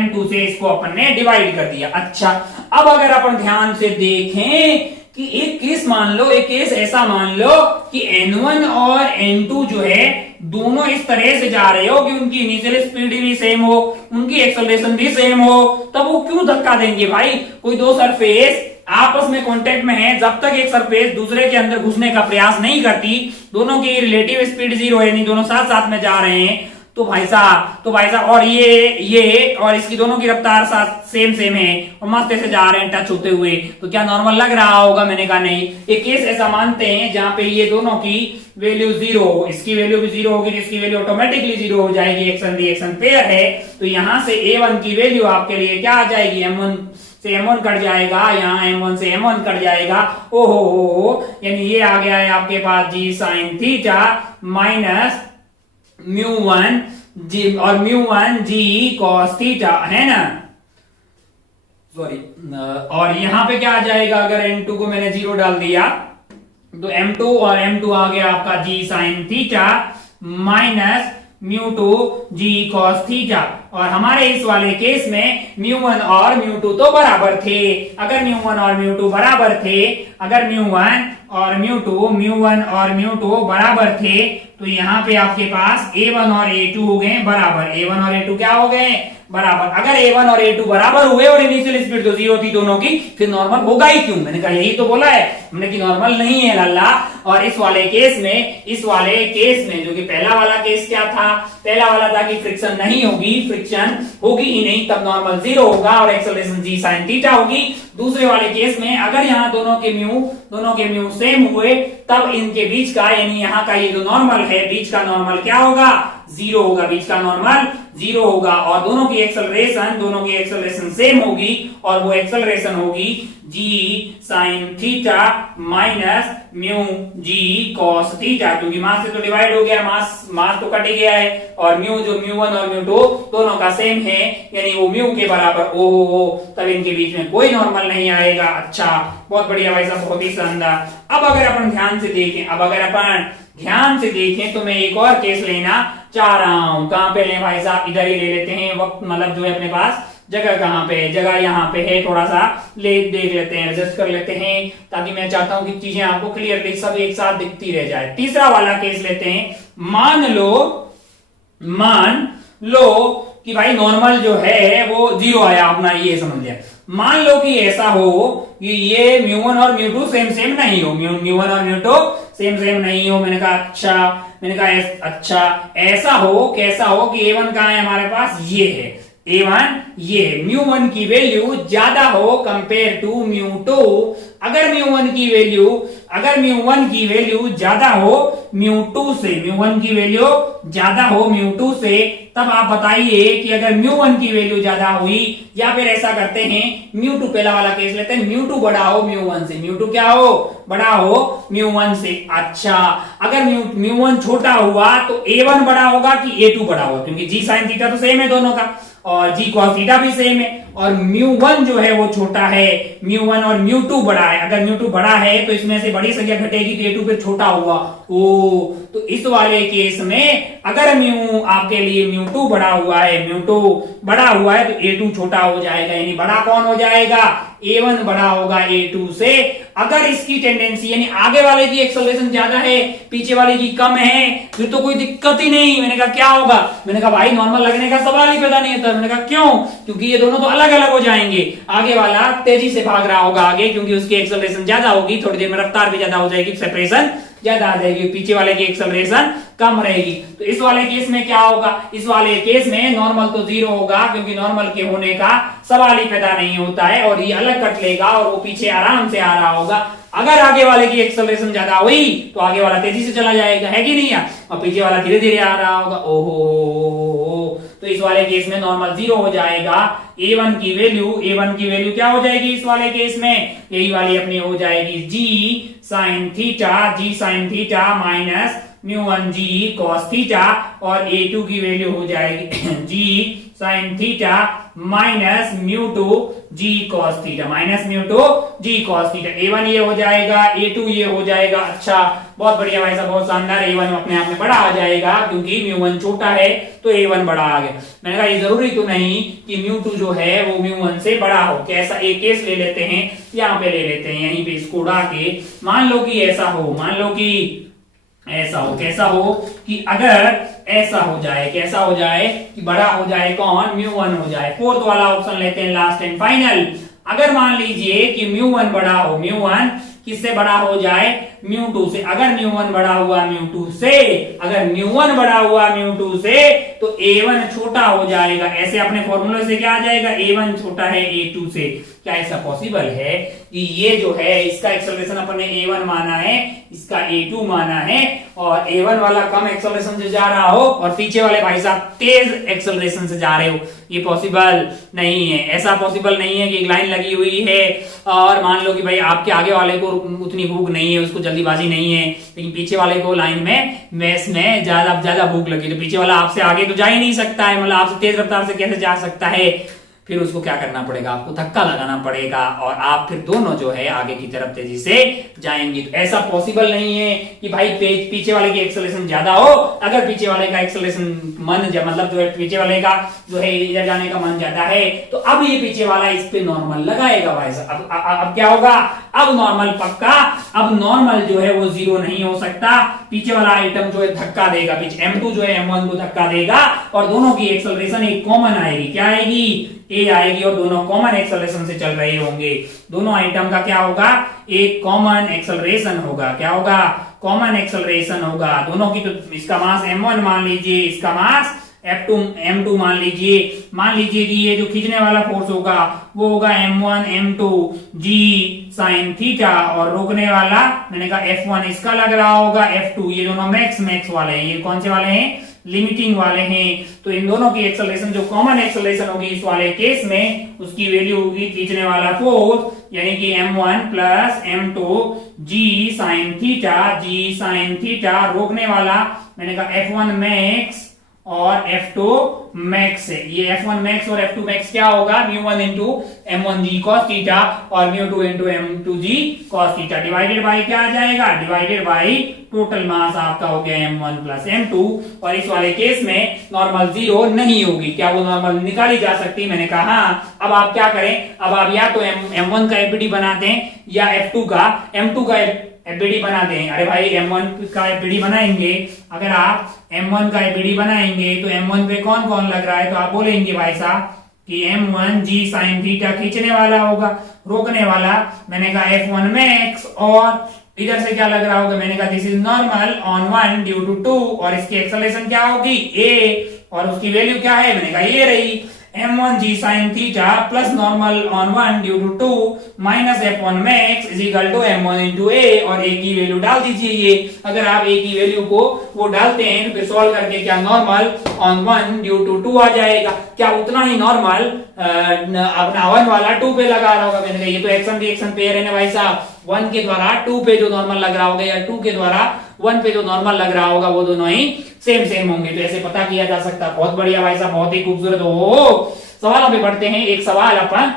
M2 से इसको अपन ने डिवाइड कर दिया। अच्छा, अब अगर अपन ध्यान से देखें कि एक केस मान लो, एक केस ऐसा मान लो कि N1 और N2 जो है दोनों इस तरह से जा रहे हो कि उनकी इनिशियल स्पीड भी सेम हो, उनकी एक्सेलरेशन भी सेम हो, तब वो क्यों धक्का देंगे भाई। कोई दो सरफेस आपस में कांटेक्ट में है, जब तक एक सरफेस दूसरे के अंदर घुसने का प्रयास नहीं करती, दोनों की रिलेटिव स्पीड जीरो है, नहीं दोनों साथ साथ में जा रहे हैं, तो भाई साहब और ये और इसकी दोनों की रफ्तार साथ सेम है और मस्त से जा रहे हैं टच होते हुए, तो क्या नॉर्मल लग रहा होगा, मैंने कहा नहीं। एक केस ऐसा मानते हैं जहां पे ये दोनों की वैल्यू जीरो हो, इसकी वैल्यू भी जीरो होगी, जिसकी वैल्यू ऑटोमेटिकली जीरो हो जाएगी, एक्शन रिएक्शन पेयर है, तो यहां से A1 की वैल्यू आपके लिए क्या आ जाएगी, M1 से M1 कट जाएगा, यहाँ M1 से M1 कट जाएगा, ओहो, यानी ये आ गया है आपके पास G sin theta minus mu G और म्यू1 G cos थीटा, है ना, सॉरी। और यहां पे क्या आ जाएगा, अगर N2 को मैंने जीरो डाल दिया तो M2 और M2 आ गया आपका G sin theta minus mu G cos theta. और हमारे इस वाले केस में म्यू1 और म्यू2 तो बराबर थे। अगर म्यू1 और म्यू2 बराबर थे, अगर म्यू1 और म्यू2 बराबर थे, तो यहाँ पे आपके पास A1 और A2 हो गए बराबर। A1 और A2 क्या हो गए बराबर, अगर A1 और A2 बराबर हुए और इनिशियल स्पीड तो 0 थी दोनों की, फिर नॉर्मल होगा ही क्यों? मैंने कहा यही तो बोला है हमने कि नॉर्मल नहीं है लल्ला। और इस वाले केस में जो कि पहला वाला केस क्या था? पहला वाला था कि फ्रिक्शन नहीं होगी, फ्रिक्शन होगी ही नहीं, तब नॉर्मल 0 होगा और एक्सेलरेशन g sin थीटा होगी। दूसरे वाले केस में अगर यहाँ दोनों के म्यू सेम हुए, तब इनके बीच का यानी यहाँ का ये जो नॉर्मल है, बीच का नॉर्मल क्या होगा? 0 होगा, बीच का नॉर्मल 0 होगा। और दोनों की एक्सेलरेशन सेम होगी और वो एक्सेलरेशन होगी g sin theta minus mu g cos theta, क्योंकि मास से तो डिवाइड हो गया, मास तो कट ही गया है, और म्यू जो म्यू1 और म्यू2 दोनों का सेम है, यानी वो म्यू के बराबर हो, तब इनके बीच में कोई नॉर्मल नहीं आएगा। अच्छा, बहुत बढ़िया भाई साहब, बहुत ही शानदार। अब अगर अपन ध्यान से देखें तो मैं एक और केस लेना चाह रहा हूं। कहां पे लें भाई साहब? इधर ही ले लेते हैं, वक्त मतलब जो है अपने पास जगह कहां पे है? जगह यहाँ पे है, थोड़ा सा देख लेते हैं, एडजस्ट कर लेते हैं, ताकि मैं चाहता हूं कि चीजें आपको क्लियरली सब एक साथ दिखती रह जाए। तीसरा वाला केस लेते हैं। मान लो कि भाई नॉर्मल जो है वो 0 आया, अपना ये समझ लिया। मान लो कि ऐसा हो कि ये म्यू1 और म्यू2 सेम नहीं हो, म्यू1 और म्यू2 सेम नहीं हो। मैंने कहा अच्छा ऐसा हो, कैसा हो कि A1 कहां है हमारे पास? ये है A1, ये म्यू1 की वैल्यू ज्यादा हो कंपेयर टू म्यू2। अगर म्यू1 की वैल्यू ज्यादा हो म्यू2 से, तब आप बताइए कि अगर म्यू1 की वैल्यू ज्यादा हुई, या फिर ऐसा करते हैं म्यू2, पहला वाला केस लेते हैं, म्यू2 बड़ा हो म्यू1 से, म्यू2 क्या हो? बड़ा हो म्यू1 से। अच्छा, अगर म्यू1 छोटा हुआ तो A1 बड़ा होगा कि A2 बड़ा होगा? क्योंकि g sin थीटा तो सेम है दोनों का, और g cos थीटा भी सेम है, और म्यू1 जो है वो छोटा है, म्यू1 और म्यू2 बड़ा है। अगर म्यू2 बड़ा है तो इसमें से बड़ी संख्या घटेगी तो A2 फिर छोटा हुआ। तो इस वाले केस में अगर आपके लिए म्यू2 बड़ा हुआ है तो A2 छोटा हो जाएगा, यानी बड़ा कौन हो जाएगा? A1 बड़ा होगा A2 से। अगर इसकी टेंडेंसी यानी आगे वाले की एक्सेलरेशन ज्यादा है, पीछे वाले की कम है, फिर तो कोई दिक्कत ही नहीं। मैंने कहा क्या होगा? मैंने कहा भाई नॉर्मल लगने का सवाल ही पैदा नहीं होता। मैंने कहा क्यों? क्योंकि ये दोनों तो अलग अलग हो जाएंगे। आगे वाला तेजी से भाग रहा होगा आगे, क्योंकि उसकी एक्सेलरेशन ज्यादा होगी, थोड़ी देर में रफ्तार भी ज्यादा हो जाएगी, सेपरेशन ज्यादा आ जाएगी, पीछे वाले की एक्सेलरेशन कम रहेगी। तो इस वाले केस में क्या होगा? इस वाले केस में नॉर्मल तो 0 होगा, क्योंकि नॉर्मल के होने का सवाल ही पैदा नहीं होता है, और ये अलग कट लेगा और वो पीछे आराम से आ रहा होगा। अगर आगे वाले की एक्सेलरेशन ज्यादा हुई तो आगे वाला तेजी से चला जाएगा, है कि नहीं यार? और पीछे वाला धीरे धीरे आ रहा होगा। ओहो, तो इस वाले केस में नॉर्मल 0 हो जाएगा। A1 की वैल्यू क्या हो जाएगी इस वाले केस में? यही वाली अपनी हो जाएगी g sin theta minus mu g cos theta, और A2 की वैल्यू हो जाएगी g sin theta minus mu g cos theta. A1 ये हो जाएगा, A2 ये हो जाएगा। अच्छा, बहुत बढ़िया भाई साहब, बहुत शानदार। A1 अपने आप में बड़ा आ जाएगा, क्योंकि म्यू1 छोटा है तो A1 बड़ा आ गया। मैंने कहा ये जरूरी तो नहीं कि म्यू2 जो है वो म्यू1 से बड़ा हो। कैसा? एक केस ले लेते हैं, यहाँ पे ले लेते हैं, यहीं पे इसको उड़ा के। मान लो कि ऐसा हो कैसा हो कि अगर ऐसा हो जाए, कैसा हो जाए कि बड़ा हो जाए कौन? म्यू1 हो जाए। फोर्थ वाला ऑप्शन लेते हैं, लास्ट एंड फाइनल। अगर मान लीजिए कि म्यू1 बड़ा हो, म्यू1 किससे बड़ा हो जाए? म्यू2 से। अगर म्यू1 बड़ा हुआ म्यू2 से, तो A1 छोटा हो जाएगा। ऐसे अपने फॉर्मूले से क्या आ जाएगा? A1 छोटा है A2 से। क्या ऐसा पॉसिबल है कि ये जो है इसका एक्सेलरेशन अपन ने A1 माना है, इसका A2 माना है, और A1 वाला कम एक्सेलरेशन से जा रहा हो और पीछे वाले भाई साहब तेज एक्सेलरेशन से जा रहे हो? ये पॉसिबल नहीं है। ऐसा पॉसिबल नहीं है कि एक लाइन लगी हुई है और मान लो कि भाई आपके आगे वाले को उतनी भूख नहीं है, उसको जल्दीबाजी नहीं है, लेकिन पीछे वाले को लाइन में मैस में ज्यादा भूख लगी, तो पीछे वाला आपसे आगे तो जा ही नहीं सकता है, मतलब आपसे तेज रफ्तार से कैसे जा सकता है? फिर उसको क्या करना पड़ेगा? आपको धक्का लगाना पड़ेगा, और आप फिर दोनों जो है आगे की तरफ तेजी से जाएंगे। तो ऐसा पॉसिबल नहीं है कि भाई पीछे वाले की एक्सेलरेशन ज्यादा हो। अगर पीछे वाले का एक्सेलरेशन मतलब जो है पीछे वाले का जो है इधर जाने का मन ज्यादा है, तो अब ये पीछे वाला इस पे नॉर्मल लगाएगा भाई साहब। अब क्या होगा? अब नॉर्मल पक्का, अब नॉर्मल जो है वो जीरो नहीं हो सकता, पीछे वाला आइटम जो है धक्का देगा, पीछे M2 जो है M1 को धक्का देगा और दोनों की एक्सेलरेशन एक कॉमन आएगी। क्या आएगी? A आएगी और दोनों कॉमन एक्सेलरेशन से चल रहे होंगे। दोनों आइटम का क्या होगा? एक कॉमन एक्सेलरेशन होगा। क्या होगा? कॉमन एक्सेलरेशन होगा दोनों की। तो इसका मास M1 मान लीजिए, इसका मास M2 मान लीजिए कि ये जो खींचने वाला फोर्स होगा वो होगा M1 M2 G sin theta और रोकने वाला मैंने कहा F1 इसका लग रहा होगा F2। ये दोनों मैक्स वाले हैं। ये कौन से वाले हैं? लिमिटिंग वाले हैं। तो इन दोनों की एक्सेलरेशन जो कॉमन एक्सेलरेशन होगी इस वाले केस में, उसकी वैल्यू होगी खींचने वाला फोर्स यानी कि M1 plus M2 G sin theta रोकने वाला मैंने कहा F1 मैक्स और F2 मैक्स है। ये F1 मैक्स और F2 मैक्स क्या होगा? μ1 इंटू M1G cos थीटा और μ2 into M2G cos theta divided by क्या आ जाएगा? डिवाइडेड बाई टोटल मास आपका हो गया M1 प्लस M2। और इस वाले केस में नॉर्मल जीरो नहीं होगी। क्या वो नॉर्मल निकाली जा सकती? मैंने कहा हाँ। अब आप क्या करें? अब आप या तो M1 का एफबीडी बनाते हैं या M2 का एफबीडी बनाते हैं। अरे भाई M1 का एफबीडी बनाएंगे, अगर आप M1 का एफबीडी बनाएंगे तो M1 पे कौन कौन लग रहा है? तो आप बोलेंगे भाई साहब कि M1 G sin थीटा खींचने वाला होगा, रोकने वाला मैंने कहा F1 मैक्स और इधर से क्या लग रहा होगा? मैंने कहा this is normal on 1 due to 2 और इसकी एक्सेलरेशन क्या होगी? A और उसकी वैल्यू क्या है? मैंने कहा ये रही M1 G sin theta plus normal on 1 due to 2 minus F1 max is equal to M1 into A और A की वैल्यू डाल दीजिए। ये अगर आप A की वैल्यू को वो डालते हैं तो फिर सॉल्व करके क्या नॉर्मल ऑन 1 ड्यू टू 2 आ जाएगा। क्या उतना ही नॉर्मल अपना 1 वाला 2 पे लगा रहा होगा? मैंने कहा ये तो एक्शन रिएक्शन पेयर है ना भाई साहब। 1 के द्वारा 2 पे जो नॉर्मल लग रहा होगा या 2 के द्वारा 1 पे जो नॉर्मल लग रहा होगा वो दोनों ही सेम होंगे। तो ऐसे पता किया जा सकता है। बहुत बढ़िया भाई साहब, बहुत ही खूबसूरत। हो सवालों पे बढ़ते हैं। एक सवाल अपन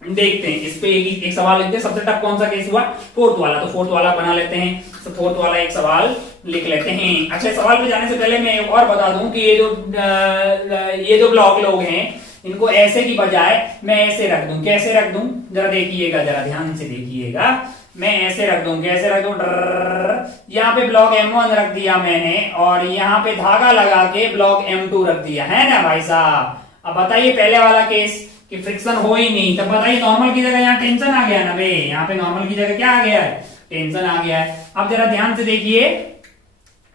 देखते हैं, इस पे एक सवाल लेते हैं। सबसे टफ कौन सा केस हुआ? फोर्थ वाला। तो फोर्थ वाला बना लेते हैं। तो फोर्थ वाला एक सवाल लिख लेते हैं। अच्छा, सवाल पे जाने से पहले मैं और बता दूं कि ये जो ब्लॉक लोग हैं इनको ऐसे की बजाय मैं ऐसे रख दूं। कैसे रख दूं? जरा देखिएगा, जरा ध्यान से देखिएगा। मैं ऐसे रख दूं। कैसे रख दूं? यहाँ पे ब्लॉक M1 रख दिया मैंने और यहाँ पे धागा लगा के ब्लॉक M2 रख दिया है ना भाई साहब। अब बताइए पहले वाला केस कि फ्रिक्शन हो ही नहीं, तब बताइए नॉर्मल की जगह यहाँ टेंशन आ गया ना बे। यहाँ पे नॉर्मल की जगह क्या आ गया है? टेंशन आ गया है। अब जरा ध्यान से देखिए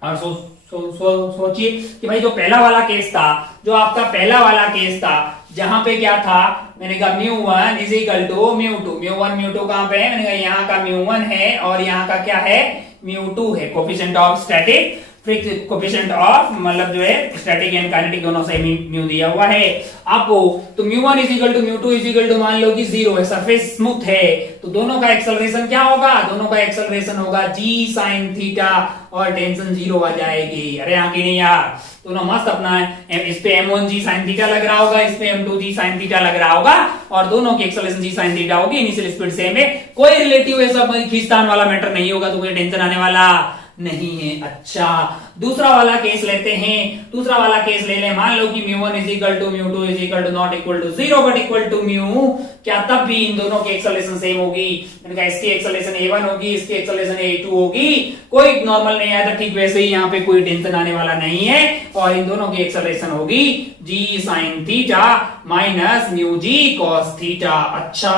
और सोचिए कि भाई जो पहला वाला केस था, जो आपका पहला वाला केस था, जहां पे क्या था? मैंने कहा μ1 इज इक्वल टू μ2। μ1 μ2 कहां पे है? मैंने कहा यहाँ का μ1 है और यहाँ का क्या है? μ2 है। Coefficient of static coefficient of मतलब जो है स्टैटिक एंड काइनेटिक दोनों से म्यू दिया हुआ है आपको। तो μ1 is equal to μ2 is equal to मान लो कि 0 है, सरफेस स्मूथ है। तो दोनों का एक्सेलरेशन क्या होगा? दोनों का एक्सेलरेशन होगा G sin थीटा और टेंशन 0 आ जाएगी। अरे आगे नहीं यार, दोनों मस्त अपना है। इस पे M1 G sin थीटा लग रहा होगा, इस पे M2 G sin थीटा लग रहा होगा और दोनों की एक्सेलरेशन G sin थीटा होगी। इनिशियल स्पीड सेम है, कोई रिलेटिव ऐसा खींचतान वाला मैटर नहीं होगा, तो कोई टेंशन आने वाला नहीं है। अच्छा, दूसरा वाला केस लेते हैं। दूसरा वाला केस ले लें। मान लो कि μ1 is equal to μ2 is equal to not equal to 0 but equal to mu. क्या तब भी इन दोनों की एक्सेलरेशन सेम होगी? मैंने कहा इसकी एक्सेलरेशन A1 होगी, इसकी एक्सेलरेशन A2 होगी। कोई नॉर्मल नहीं आया था, ठीक वैसे ही यहाँ पे कोई टेंशन आने वाला नहीं है और इन दोनों की एक्सेलरेशन होगी G sin theta minus μg cos theta. अच्छा,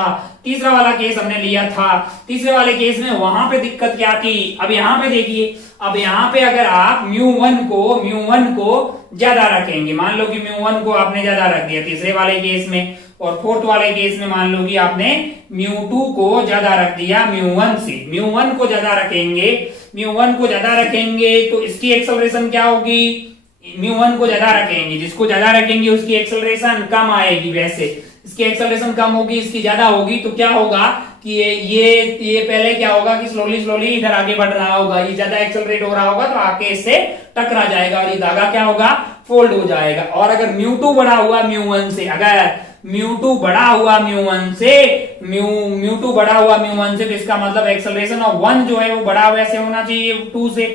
तीसरा वाला केस हमने लिया था। तीसरे वाले केस में वहां पे दिक्कत क्या थी? अब यहाँ पे देखिए, अब यहाँ पे अगर आप μ1 को ज्यादा रखेंगे, मान लो कि μ1 को आपने ज्यादा रख दिया तीसरे वाले केस में, और फोर्थ वाले केस में मान लो कि आपने μ2 को ज्यादा रख दिया μ1 से। μ1 को ज्यादा रखेंगे तो इसकी एक्सेलरेशन क्या होगी? μ1 को ज्यादा रखेंगे, जिसको ज्यादा रखेंगे उसकी एक्सेलरेशन कम आएगी। वैसे इसकी एक्सेलरेशन कम होगी, इसकी ज्यादा होगी, तो क्या होगा कि ये पहले क्या होगा कि स्लोली इधर आगे बढ़ रहा होगा, ये ज्यादा एक्सेलरेट हो रहा होगा तो आके इससे टकरा जाएगा और ये धागा क्या होगा? फोल्ड हो जाएगा। और अगर μ2 बड़ा हुआ μ1 से, अगर μ2 बड़ा हुआ μ1 से तो इसका मतलब एक्सेलरेशन ऑफ 1 जो है वो बड़ा वैसे होना चाहिए 2 से।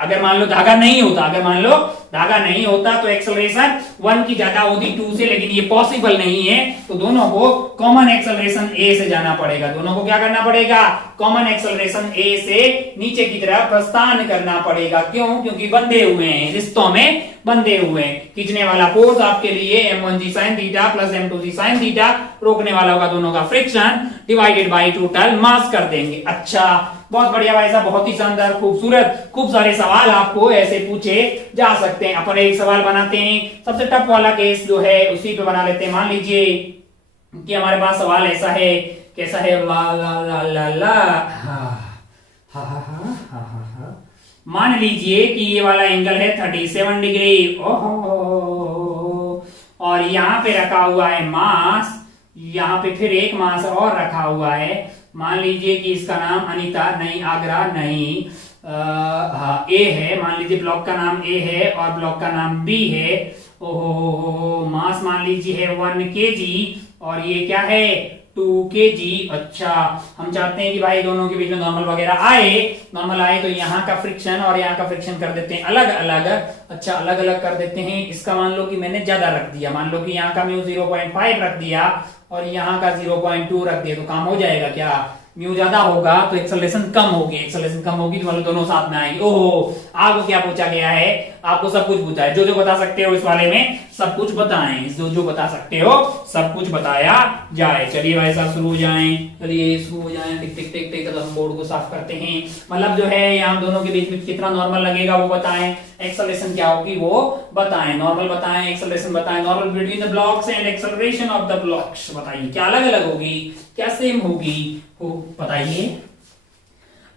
अगर मान लो धागा नहीं होता, अगर मान लो धागा नहीं होता तो एक्सेलरेशन 1 की ज्यादा होती 2 से, लेकिन ये पॉसिबल नहीं है, तो दोनों को कॉमन एक्सेलरेशन ए से जाना पड़ेगा। दोनों को क्या करना पड़ेगा? कॉमन एक्सेलरेशन ए से नीचे की तरफ प्रस्थान करना पड़ेगा। क्यों? क्योंकि बंधे हुए हैं, रिश्तों में बंधे हुए हैं। खींचने वाला फोर्स आपके लिए m1g sin theta plus m2g sin theta, रोकने वाला होगा दोनों का friction divided by total mass कर देंगे। अच्छा, बहुत बढ़िया भाई साहब, बहुत ही शानदार, खूबसूरत। खूब सारे सवाल आपको ऐसे पूछे जा सकते हैं। अपन एक सवाल बनाते हैं, सबसे टफ वाला केस जो है उसी पे बना लेते हैं। मान लीजिए कि हमारे पास सवाल ऐसा है, कैसा है, मान लीजिए कि ये वाला एंगल है 37 डिग्री, ओहो, और यहाँ पे रखा हुआ है मास, यहाँ पे फिर एक मास और रखा हुआ है। मान लीजिए कि इसका नाम अनीता नहीं, आगरा नहीं, हाँ ए है, मान लीजिए ब्लॉक का नाम ए है और ब्लॉक का नाम बी है। ओहो, मास मान लीजिए है 1 kg और ये क्या है 2 kg। अच्छा, हम चाहते हैं कि भाई दोनों के बीच में नॉर्मल वगैरह आए, नॉर्मल आए तो यहाँ का फ्रिक्शन और यहाँ का फ्रिक्शन कर देते हैं अलग अलग। अच्छा, अलग अलग कर देते हैं। इसका मान लो कि मैंने ज्यादा रख दिया, मान लो कि यहाँ का म्यू 0.5 रख दिया और यहाँ का 0.2 रख दिया, तो काम हो जाएगा क्या? म्यू ज्यादा होगा तो एक्सेलरेशन कम होगी, एक्सेलरेशन कम होगी तो मतलब दोनों साथ में आएंगे। ओहो, आपको क्या पूछा गया है? आपको सब कुछ पूछा है, जो जो बता सकते हो इस वाले में सब कुछ बताएं, जो जो बता सकते हो सब कुछ बताया जाए। चलिए भाई साहब शुरू हो जाएं, चलिए शुरू हो जाएं। टिक टिक टिक टिक, हम बोर्ड को साफ करते हैं। मतलब जो है यहाँ दोनों के बीच में कितना नॉर्मल लगेगा वो बताएं, एक्सेलरेशन क्या होगी वो बताएं, नॉर्मल बताएं, एक्सेलरेशन बताएं, normal between the blocks and acceleration of the blocks बताइए, क्या अलग अलग होगी क्या सेम होगी वो बताइए।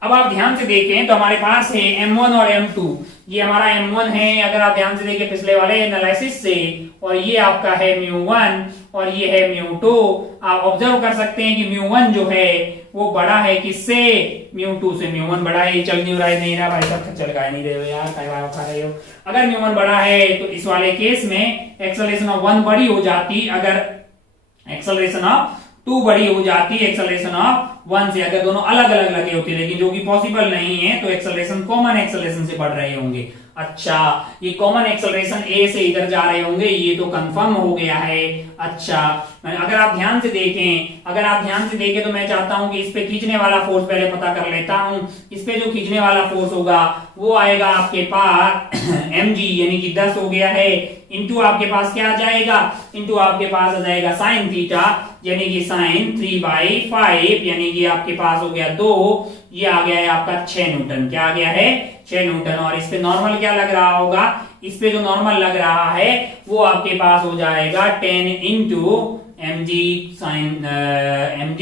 अब आप ध्यान से देखें तो हमारे पास है m1 और m2। ये हमारा m1 है, अगर आप ध्यान से देखें पिछले वाले एनालिसिस से, और ये आपका है μ1 और ये है μ2। आप ऑब्जर्व कर सकते हैं कि μ1 जो है वो बड़ा है किससे? μ2 से। μ1 बड़ा है, चल नहीं रहा भाई साहब, चल गा नहीं रहे हो यार, क्या खा रहे हो। अगर μ1 बड़ा है तो इस वाले केस में एक्सेलरेशन ऑफ 1 बड़ी हो जाती, अगर एक्सेलरेशन ऑफ 2 बड़ी हो जाती एक्सेलरेशन ऑफ 1 से, अगर दोनों अलग अलग लगे होते, लेकिन जो कि पॉसिबल नहीं है तो एक्सेलरेशन कॉमन एक्सेलरेशन से बढ़ रहे होंगे। अच्छा, ये कॉमन एक्सेलरेशन ए से इधर जा रहे होंगे, ये तो कंफर्म हो गया है। अच्छा, अगर आप ध्यान से देखें तो मैं चाहता हूं कि इस पे खींचने वाला फोर्स पहले पता कर लेता हूं। इस पे जो खींचने वाला फोर्स होगा वो आएगा आपके पास mg यानी कि 10 हो गया है, इंटू आपके पास क्या आ जाएगा? इंटू आपके पास आ जाएगा साइन थीटा यानी कि साइन 3/5 यानी कि आपके पास हो गया 2, ये आ गया है आपका 6 न्यूटन। क्या आ गया है? 6 न्यूटन। और इस पे नॉर्मल क्या लग रहा होगा? इस पे जो नॉर्मल लग रहा है वो आपके पास हो जाएगा 10 into mg sine mg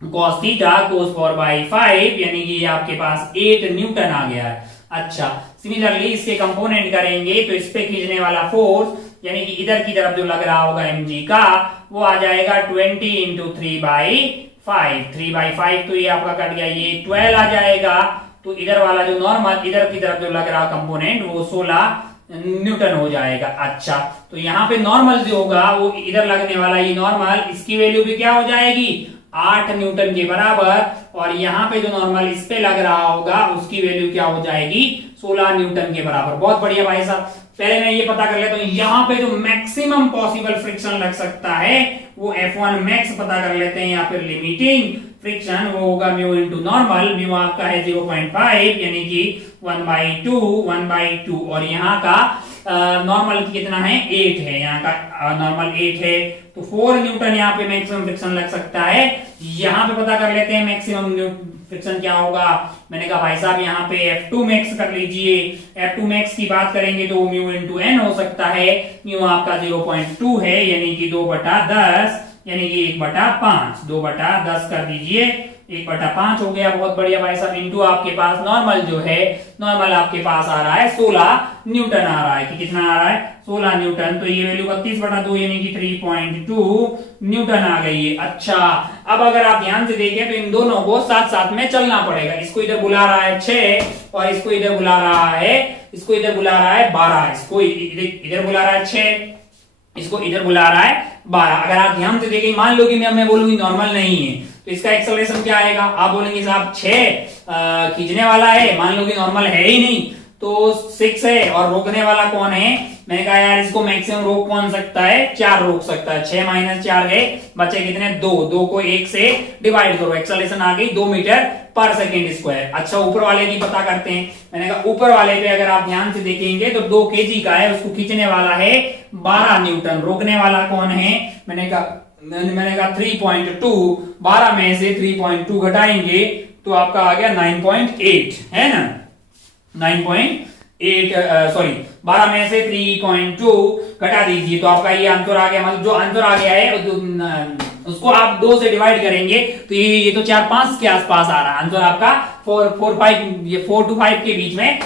cos theta cos 4/5 यानी कि आपके पास 8 न्यूटन आ गया है। अच्छा, सिमिलरली इसके कंपोनेंट करेंगे तो इस पे खींचने वाला फोर्स यानी कि इधर की तरफ जो लग रहा होगा mg का वो आ जाएगा 20 इंटू 3/5। 3/5 तो ये आपका कट गया, ये 12 आ जाएगा। तो इधर वाला जो नॉर्मल इधर की तरफ जो लग रहा कंपोनेंट वो 16 न्यूटन हो जाएगा। अच्छा, तो यहाँ पे नॉर्मल जो होगा वो इधर लगने वाला ये नॉर्मल, इसकी वैल्यू भी क्या हो जाएगी? 8 न्यूटन के बराबर। और यहाँ पे जो नॉर्मल इस पे लग रहा होगा उसकी वैल्यू क्या हो जाएगी? 16 न्यूटन के बराबर। बहुत बढ़िया भाई साहब, पहले मैं ये पता कर लेता हूँ यहाँ पे जो मैक्सिमम पॉसिबल फ्रिक्शन लग सकता है वो F1 मैक्स पता कर लेते हैं, या फिर लिमिटिंग फ्रिक्शन वो होगा म्यू इंटू नॉर्मल। म्यू आपका है 0.5 यानी कि 1/2 और यहाँ का नॉर्मल कितना है? 8 है, यहाँ का नॉर्मल 8 है, तो 4 न्यूटन यहाँ पे मैक्सिमम फ्रिक्शन लग सकता है। यहाँ पे पता कर लेते हैं मैक्सिमम फ्रिक्शन क्या होगा। मैंने कहा भाई साहब यहाँ पे F2 मैक्स कर लीजिए। F2 मैक्स की बात करेंगे तो म्यू इंटू एन हो सकता है। म्यू आपका 0.2 है यानी कि 2/10 यानी कि 1/5। 2/10 कर दीजिए, 1/5 हो गया। बहुत बढ़िया भाई साहब। इंटू आपके पास नॉर्मल जो है, नॉर्मल आपके पास आ रहा है 16 न्यूटन आ रहा है कि कितना आ रहा है? 16 न्यूटन। तो ये वैल्यू 32/2 यानी कि 3.2 न्यूटन आ गई है। अच्छा, अब अगर आप ध्यान से देखें तो इन दोनों को साथ साथ में चलना पड़ेगा। इसको इधर बुला रहा है 6 और इसको इधर बुला रहा है 12, इसको इधर बुला रहा है 6। इसको इधर बुला रहा है 12। अगर आप ध्यान से देखें, मान लो कि मैं बोलूंगी नॉर्मल नहीं है, तो इसका एक्सेलरेशन क्या आएगा? आप बोलेंगे साहब 6 खींचने वाला है, मान लो कि नॉर्मल है ही नहीं, तो 6 है, और रोकने वाला कौन है? मैंने कहा यार इसको मैक्सिमम रोक कौन सकता है? 4 रोक सकता है। 6 माइनस 4 गए, बचे कितने? 2। 2 को 1 से डिवाइड करो, एक्सेलरेशन आ गई 2 मीटर पर सेकेंड स्क्वायर। अच्छा, ऊपर वाले की पता करते हैं। मैंने कहा ऊपर वाले पे अगर आप ध्यान से देखेंगे तो 2 केजी का है, उसको खींचने वाला है 12 न्यूटन। रोकने वाला कौन है? मैंने कहा 3.2। 12 में से 3.2 घटाएंगे तो आपका आ गया 9.8, है ना? 9.8 सॉरी 12 में से 3.2 घटा दीजिए तो आपका ये आंसर आ गया। मतलब जो आंसर आ गया है उसको आप 2 से डिवाइड करेंगे तो ये तो 4-5 के आसपास आ रहा है आंसर आपका। 4 to 5 के बीच में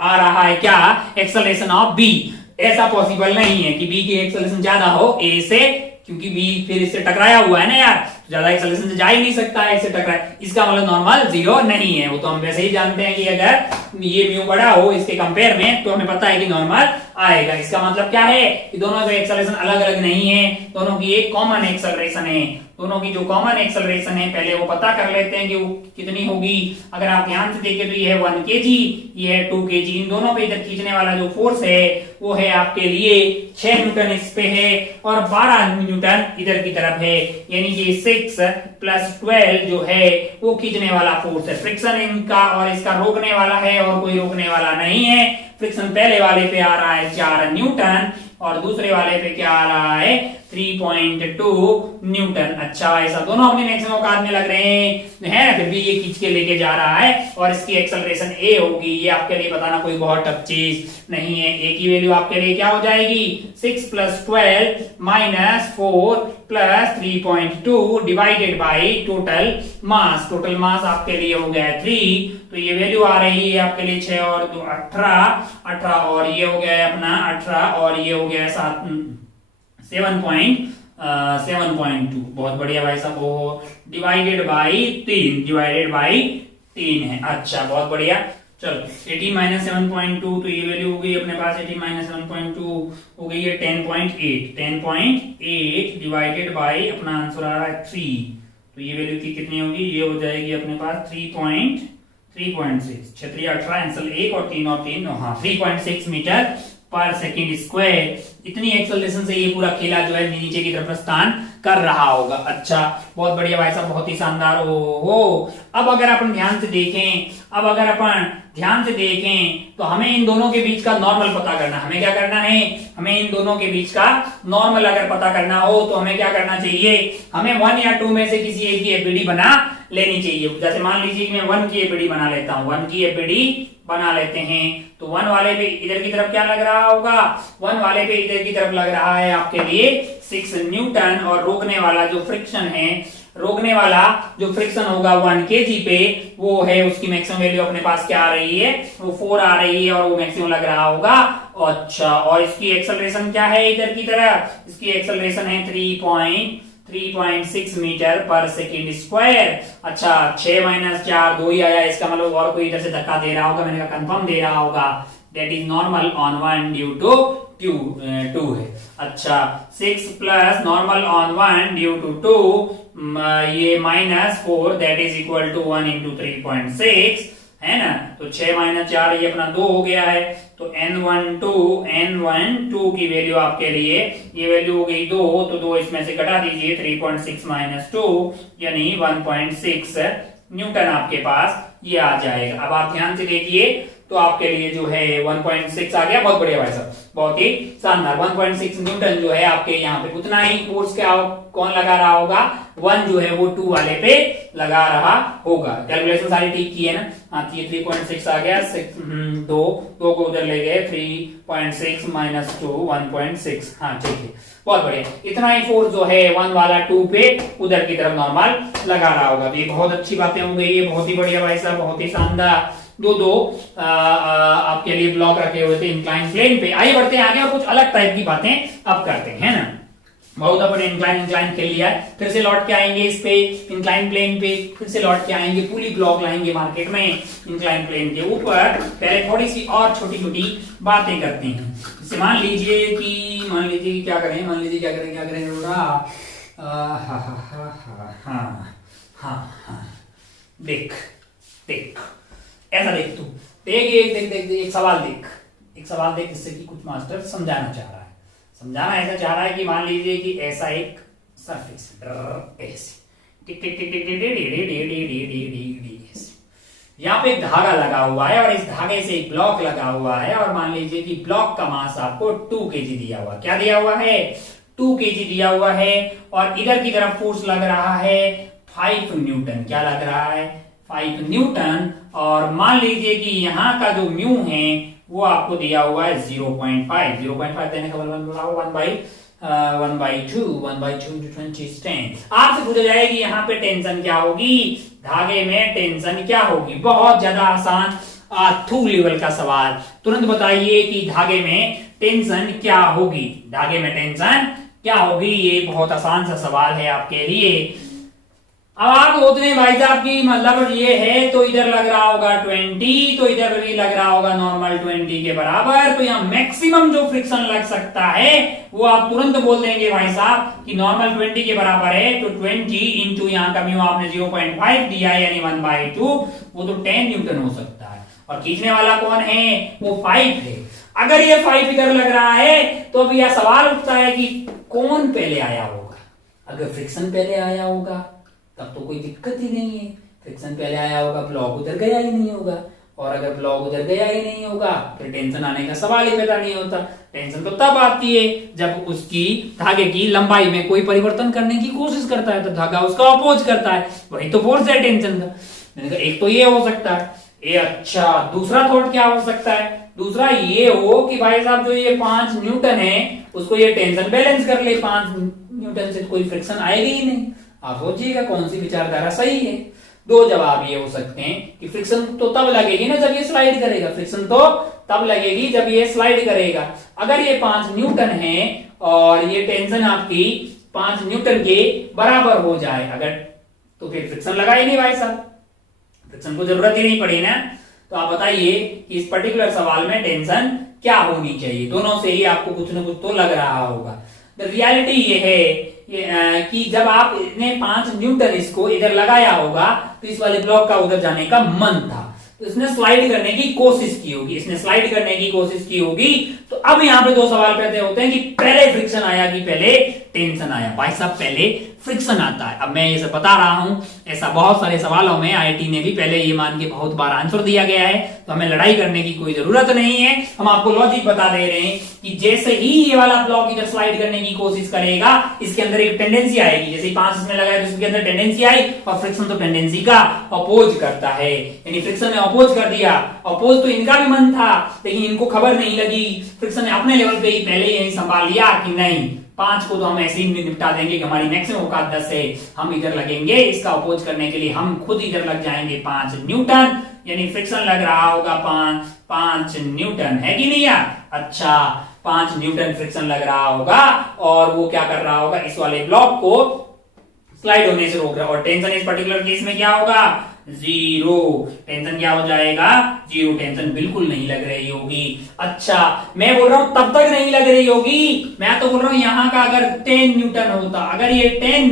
आ रहा है क्या? Acceleration of B. ऐसा पॉसिबल नहीं है कि बी की एक्सेलरेशन ज्यादा हो ए से, क्योंकि बी फिर इससे टकराया हुआ है ना यार, ज्यादा एक्सेलरेशन से जा ही नहीं सकता है, इससे टकराए। इसका मतलब नॉर्मल 0 नहीं है। वो तो हम वैसे ही जानते हैं कि अगर ये म्यू बड़ा हो इसके कंपेयर में तो हमें पता है कि नॉर्मल आएगा। इसका मतलब क्या है कि दोनों का एक्सेलरेशन अलग अलग नहीं है, दोनों की एक कॉमन एक्सेलरेशन है। दोनों की जो कॉमन एक्सेलरेशन है पहले वो पता कर लेते हैं कि वो कितनी होगी। अगर आप ध्यान से देखें तो ये है 1 kg, ये है 2 kg। इन दोनों पे इधर खींचने वाला जो फोर्स है वो है आपके लिए 6 न्यूटन इस पे है और 12 न्यूटन इधर की तरफ है, यानी कि 6 + 12 जो है वो खींचने वाला फोर्स है। फ्रिक्शन इनका और इसका रोकने वाला है और कोई रोकने वाला नहीं है। फ्रिक्शन पहले वाले पे आ रहा है 4 न्यूटन और दूसरे वाले पे क्या आ रहा है? 3.2 न्यूटन। अच्छा, ऐसा दोनों अपने मैक्सिमम औकात में लग रहे हैं, है ना? फिर भी ये खींच के लेके जा रहा है और इसकी एक्सेलरेशन ए होगी। ये आपके लिए बताना कोई बहुत टफ चीज नहीं है। ए की वैल्यू आपके लिए क्या हो जाएगी? 6 + 12 - 4 + 3.2 divided by total mass. Total mass आपके लिए हो गया 3, तो ये वैल्यू आ रही है आपके लिए 6 और 2 18 और ये हो गया अपना 18 और ये हो गया 7.2। बहुत बढ़िया भाई साहब। वो डिवाइडेड बाई 3 है। अच्छा, बहुत बढ़िया। चलो 18 - 7.2 तो ये वैल्यू हो गई अपने पास 18 - 7.2 हो गई है 10.8 डिवाइडेड बाई अपना आंसर आ रहा है 3, तो ये वैल्यू की कितनी होगी? ये हो जाएगी अपने पास 3.6। 6 × 18 आंसर 1 और 3 और 3 हाँ 3.6 मीटर पर सेकेंड स्क्वायर। इतनी एक्सेलरेशन से ये पूरा खेला जो है नीचे की तरफ प्रस्थान कर रहा होगा। अच्छा, बहुत बढ़िया भाई साहब, बहुत ही शानदार। हो अब अगर अपन ध्यान से देखें तो हमें इन दोनों के बीच का नॉर्मल पता करना। हमें क्या करना है? हमें इन दोनों के बीच का नॉर्मल अगर पता करना हो तो हमें क्या करना चाहिए? हमें 1 या 2 में से किसी एक की एपीडी बना लेनी चाहिए। जैसे मान लीजिए कि मैं 1 की एपीडी बना लेता हूं, 1 की एपीडी बना लेते हैं तो 1 वाले पे इधर की तरफ क्या लग रहा होगा? 1 वाले पे इधर की तरफ लग रहा है आपके लिए 6 न्यूटन और रोकने वाला जो फ्रिक्शन होगा 1 kg पे वो है, उसकी मैक्सिमम वैल्यू अपने पास क्या आ रही है? वो 4 आ रही है और वो मैक्सिमम लग रहा होगा। अच्छा, और इसकी एक्सेलरेशन क्या है इधर की तरफ? इसकी एक्सेलरेशन है 3.6 मीटर पर सेकेंड स्क्वायर। अच्छा, 6 - 4 2 ही आया, इसका मतलब और कोई इधर से धक्का दे रहा होगा, मैंने कहा कंफर्म दे रहा होगा। That is normal on 1 due to 2 है। अच्छा, 6 plus normal on 1 due to 2 ये -4 दैट इज इक्वल टू 1 × 3.6 है ना? तो 6 - 4 ये अपना 2 हो गया है। तो n12 की वैल्यू आपके लिए ये वैल्यू हो गई 2, तो 2 इसमें से घटा दीजिए 3.6 - 2 यानी 1.6 न्यूटन आपके पास ये आ जाएगा। अब आप ध्यान से देखिए तो आपके लिए जो है 1.6 आ गया। बहुत बढ़िया भाई साहब, बहुत ही शानदार। 1.6 न्यूटन जो है आपके यहाँ पे उतना ही फोर्स क्या कौन लगा रहा होगा? 1 जो है वो 2 वाले पे लगा रहा होगा। कैलकुलेशन सारी ठीक की है ना? हाँ, 3.6 आ गया। 2 को उधर ले गए 3.6 - 2 1.6। हाँ ठीक है, बहुत बढ़िया। इतना ही फोर्स जो है 1 वाला 2 पे उधर की तरफ नॉर्मल लगा रहा होगा। तो ये बहुत अच्छी बातें हो गई है, बहुत ही बढ़िया भाई साहब, बहुत ही शानदार। दो आपके लिए ब्लॉक रखे हुए थे इंक्लाइन प्लेन पे। आइए बढ़ते हैं आगे और कुछ अलग टाइप की बातें अब करते हैं ना। बहुत अपने इंक्लाइन खेल लिया है, फिर से लौट के आएंगे इस पे इंक्लाइन प्लेन पे, फिर से लौट के आएंगे पुली ब्लॉक लाएंगे मार्केट में इंक्लाइन प्लेन के ऊपर। पहले थोड़ी सी और छोटी छोटी बातें करते हैं। जैसे मान लीजिए कि क्या करें थोड़ा हाँ देख ऐसा देख, तू देख एक सवाल देख इससे कि कुछ मास्टर समझाना ऐसा चाह रहा है कि मान लीजिए कि ऐसा एक सरफेस ऐसे यहाँ पे एक धागा लगा हुआ है और इस धागे से एक ब्लॉक लगा हुआ है और मान लीजिए कि ब्लॉक का मास आपको 2 kg दिया हुआ, क्या दिया हुआ है, 2 kg दिया हुआ है और इधर की तरफ फोर्स लग रहा है 5 न्यूटन, क्या लग रहा है 5 न्यूटन। और मान लीजिए कि यहाँ का जो म्यू है वो आपको दिया हुआ है 0.5 देने का मतलब 1/2 into 20 is 10। आपसे पूछा जाए कि यहाँ पे टेंशन क्या होगी, धागे में टेंशन क्या होगी। बहुत ज्यादा आसान थू लेवल का सवाल, तुरंत बताइए कि धागे में टेंशन क्या होगी, ये बहुत आसान सा सवाल है आपके लिए। अब आप सोचते हैं भाई साहब की मतलब ये है तो इधर लग रहा होगा 20, तो इधर भी लग रहा होगा नॉर्मल 20 के बराबर, तो यहाँ मैक्सिमम जो फ्रिक्शन लग सकता है वो आप तुरंत बोल देंगे भाई साहब कि नॉर्मल 20 के बराबर है, तो 20 इंटू यहाँ का म्यू आपने 0.5 दिया है यानी 1/2, वो तो 10 न्यूटन हो सकता है। और खींचने वाला कौन है, वो 5 है। अगर ये 5 इधर लग रहा है तो अब यह सवाल उठता है कि कौन पहले आया होगा। अगर फ्रिक्शन पहले आया होगा तब तो कोई दिक्कत ही नहीं है, फ्रिक्शन पहले आया होगा, ब्लॉक उधर गया ही नहीं होगा, और अगर ब्लॉक उधर गया ही नहीं होगा फिर टेंशन आने का सवाल ही पैदा नहीं होता। टेंशन तो तब आती है जब उसकी धागे की लंबाई में कोई परिवर्तन करने की कोशिश करता है, तो धागा उसका अपोज करता है, वही तो फोर्स है टेंशन का। मैंने कहा एक तो ये हो सकता है, ये अच्छा। दूसरा थॉट क्या हो सकता है, दूसरा ये हो कि भाई साहब जो ये 5 न्यूटन है उसको ये टेंशन बैलेंस कर ले, 5 न्यूटन से कोई फ्रिक्शन आएगी ही नहीं। आप सोचिएगा कौन सी विचारधारा सही है। 2 जवाब ये हो सकते हैं कि फ्रिक्शन तो तब लगेगी ना जब ये स्लाइड करेगा, फ्रिक्शन तो तब लगेगी जब ये स्लाइड करेगा। अगर ये 5 न्यूटन है और ये टेंशन आपकी 5 न्यूटन के बराबर हो जाए अगर, तो फिर फ्रिक्शन लगा ही नहीं भाई साहब, फ्रिक्शन को जरूरत ही नहीं पड़ी ना। तो आप बताइए कि इस पर्टिकुलर सवाल में टेंशन क्या होनी चाहिए। दोनों से ही आपको कुछ ना कुछ तो लग रहा होगा। द रियलिटी ये है कि जब आपने 5 न्यूटन इसको इधर लगाया होगा तो इस वाले ब्लॉक का उधर जाने का मन था, तो इसने स्लाइड करने की कोशिश की होगी। तो अब यहाँ पे 2 सवाल पैदा होते हैं कि पहले फ्रिक्शन आया कि पहले टेंशन आया। भाई साहब पहले फ्रिक्शन आता है। अब मैं ये सब बता रहा हूं, ऐसा बहुत सारे सवालों में आईआईटी ने भी पहले ये मान के बहुत बार आंसर दिया गया है, तो हमें लड़ाई करने की कोई जरूरत नहीं है। हम आपको लॉजिक बता दे रहे हैं कि जैसे ही ये वाला ब्लॉक इधर स्लाइड करने की कोशिश करेगा इसके अंदर एक टेंडेंसी आएगी। जैसे 5 इसमें लगाया तो इसके अंदर टेंडेंसी आई, और फ्रिक्शन तो टेंडेंसी का अपोज करता है, यानी फ्रिक्शन ने अपोज कर दिया। अपोज तो इनका भी मन था लेकिन इनको खबर नहीं लगी, फ्रिक्शन ने अपने लेवल पे ही पहले यही संभाल लिया कि नहीं 5 को तो हम ऐसे ही निपटा देंगे कि हमारी मैक्सिमम औकात 10 है, हम इधर लगेंगे, इसका अपोज करने के लिए हम खुद इधर लग जाएंगे 5 न्यूटन, यानी फ्रिक्शन लग रहा होगा 5 न्यूटन, है कि नहीं यार। अच्छा 5 न्यूटन फ्रिक्शन लग रहा होगा और वो क्या कर रहा होगा, इस वाले ब्लॉक को स्लाइड होने से रोक रहा है। और टेंशन इस पर्टिकुलर केस में क्या होगा, 0। टेंशन क्या हो जाएगा, 0। टेंशन बिल्कुल नहीं लग रही होगी। अच्छा मैं बोल रहा हूं तब तक नहीं लग रही होगी, मैं तो बोल रहा हूं यहां का अगर 10 न्यूटन होता, अगर ये 10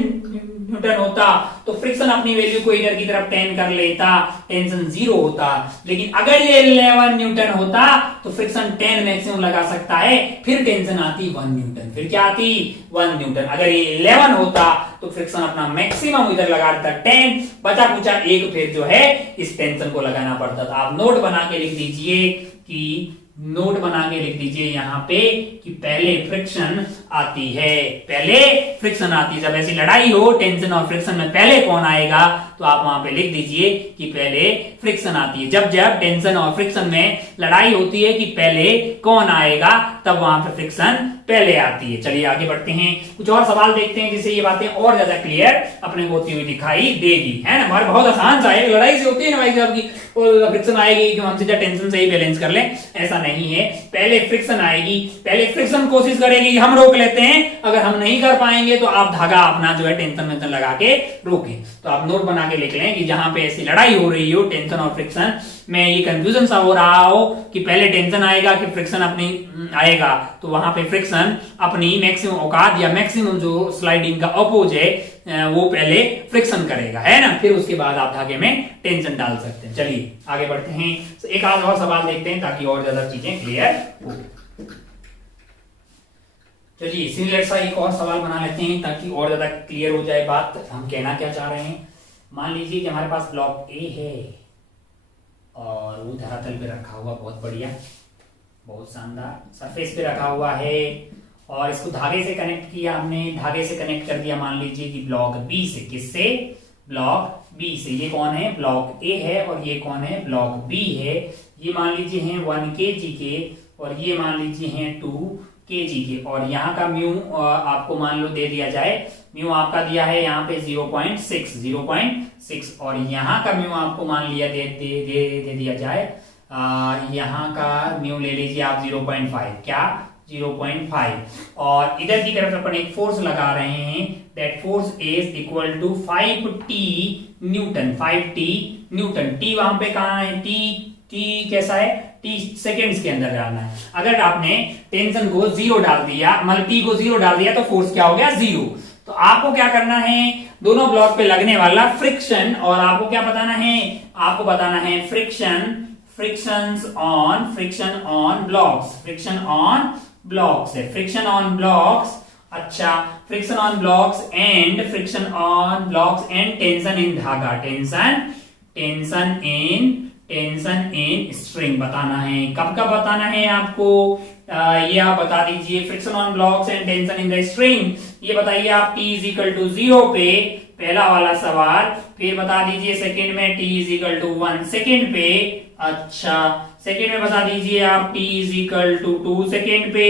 न्यूटन होता तो फ्रिक्शन अपनी वैल्यू को इधर की तरफ 10 कर लेता, टेंशन 0 होता। लेकिन अगर ये 11 न्यूटन होता तो फ्रिक्शन 10 मैक्सिमम लगा सकता है, फिर टेंशन आती 1 न्यूटन। फिर क्या आती, 1 न्यूटन। अगर ये 11 होता तो फ्रिक्शन अपना मैक्सिमम इधर लगा देता 10, बचा कुचा 1 फिर जो है इस टेंशन को लगाना पड़ता था। आप नोट बना के लिख दीजिए यहाँ पे कि पहले फ्रिक्शन आती है, जब ऐसी लड़ाई हो टेंशन और फ्रिक्शन में पहले कौन आएगा, तो आप वहां पे लिख दीजिए कि पहले फ्रिक्शन आती है। जब टेंशन और फ्रिक्शन में लड़ाई होती है कि पहले कौन आएगा, तब वहां पे फ्रिक्शन पहले आती है। चलिए आगे बढ़ते हैं, कुछ और सवाल देखते हैं जिससे ये बातें और ज्यादा क्लियर अपने को होती हुई दिखाई देगी, है ना। हमारे बहुत आसान सा है, लड़ाई से होती है ना भाई साहब की, और फ्रिक्शन आएगी कि हम सीधा टेंशन से ही बैलेंस कर लें, ऐसा नहीं है। पहले फ्रिक्शन आएगी, पहले फ्रिक्शन कोशिश करेगी कि हम रोक लेते हैं, अगर हम नहीं कर पाएंगे तो आप धागा अपना जो है टेंशन वेंशन लगा के रोकें। तो आप नोट बना के लिख लें कि जहां पे ऐसी लड़ाई हो रही हो टेंशन और फ्रिक्शन में, ये कंफ्यूजन सा हो रहा हो कि पहले टेंशन आएगा कि फ्रिक्शन अपनी आएगा, तो वहां पे फ्रिक्शन अपनी मैक्सिमम औकात या मैक्सिमम जो स्लाइडिंग का अपोज है वो पहले फ्रिक्शन करेगा, है ना, फिर उसके बाद आप धागे में टेंशन डाल सकते हैं। चलिए आगे बढ़ते हैं, तो एक आध और सवाल देखते हैं ताकि और ज्यादा चीजें क्लियर हो। चलिए सिमिलर सा एक और सवाल बना लेते हैं ताकि और ज्यादा क्लियर हो जाए बात, हम कहना क्या चाह रहे हैं। मान लीजिए कि हमारे पास ब्लॉक ए है और वो धरातल पे रखा हुआ, बहुत बढ़िया, बहुत शानदार, सरफेस पे रखा हुआ है और इसको धागे से कनेक्ट किया हमने, धागे से कनेक्ट कर दिया मान लीजिए कि ब्लॉक बी से। किससे? ब्लॉक बी से। ये कौन है? ब्लॉक ए है और ये कौन है? ब्लॉक बी है। ये मान लीजिए हैं 1 kg के और ये मान लीजिए हैं 2 kg के, और यहाँ का म्यू आपको मान लो दे दिया जाए, म्यू आपका दिया है यहाँ पे 0.6 और यहाँ का म्यू आपको मान लिया दे दिया जाए, यहाँ का म्यू ले लीजिए आप 0.5, क्या 0.5, और इधर की तरफ अपन एक फोर्स लगा रहे हैं, that force is equal to 5t newton, 5t newton. T वहां पे कहाँ है? टी कैसा है? टी सेकेंड्स के अंदर डालना है। अगर आपने टेंशन को 0 डाल दिया, मतलब टी को 0 डाल दिया तो फोर्स क्या हो गया? 0। तो आपको क्या करना है? दोनों ब्लॉक पे लगने वाला फ्रिक्शन, और आपको क्या बताना है? आपको बताना है फ्रिक्शन ऑन ब्लॉक्स है, फ्रिक्शन ऑन ब्लॉक्स। अच्छा, friction on blocks and tension in धागा, टेंशन इन स्ट्रिंग बताना है। कब कब बताना है आपको? ये आप बता दीजिए, friction on blocks and tension in the string, ये बताइए आप t इज इक्वल टू 0 पे, पहला वाला सवाल। फिर बता दीजिए सेकंड में t is equal to 1 second पे। अच्छा, सेकंड में बता दीजिए आप t is equal to 2 second पे।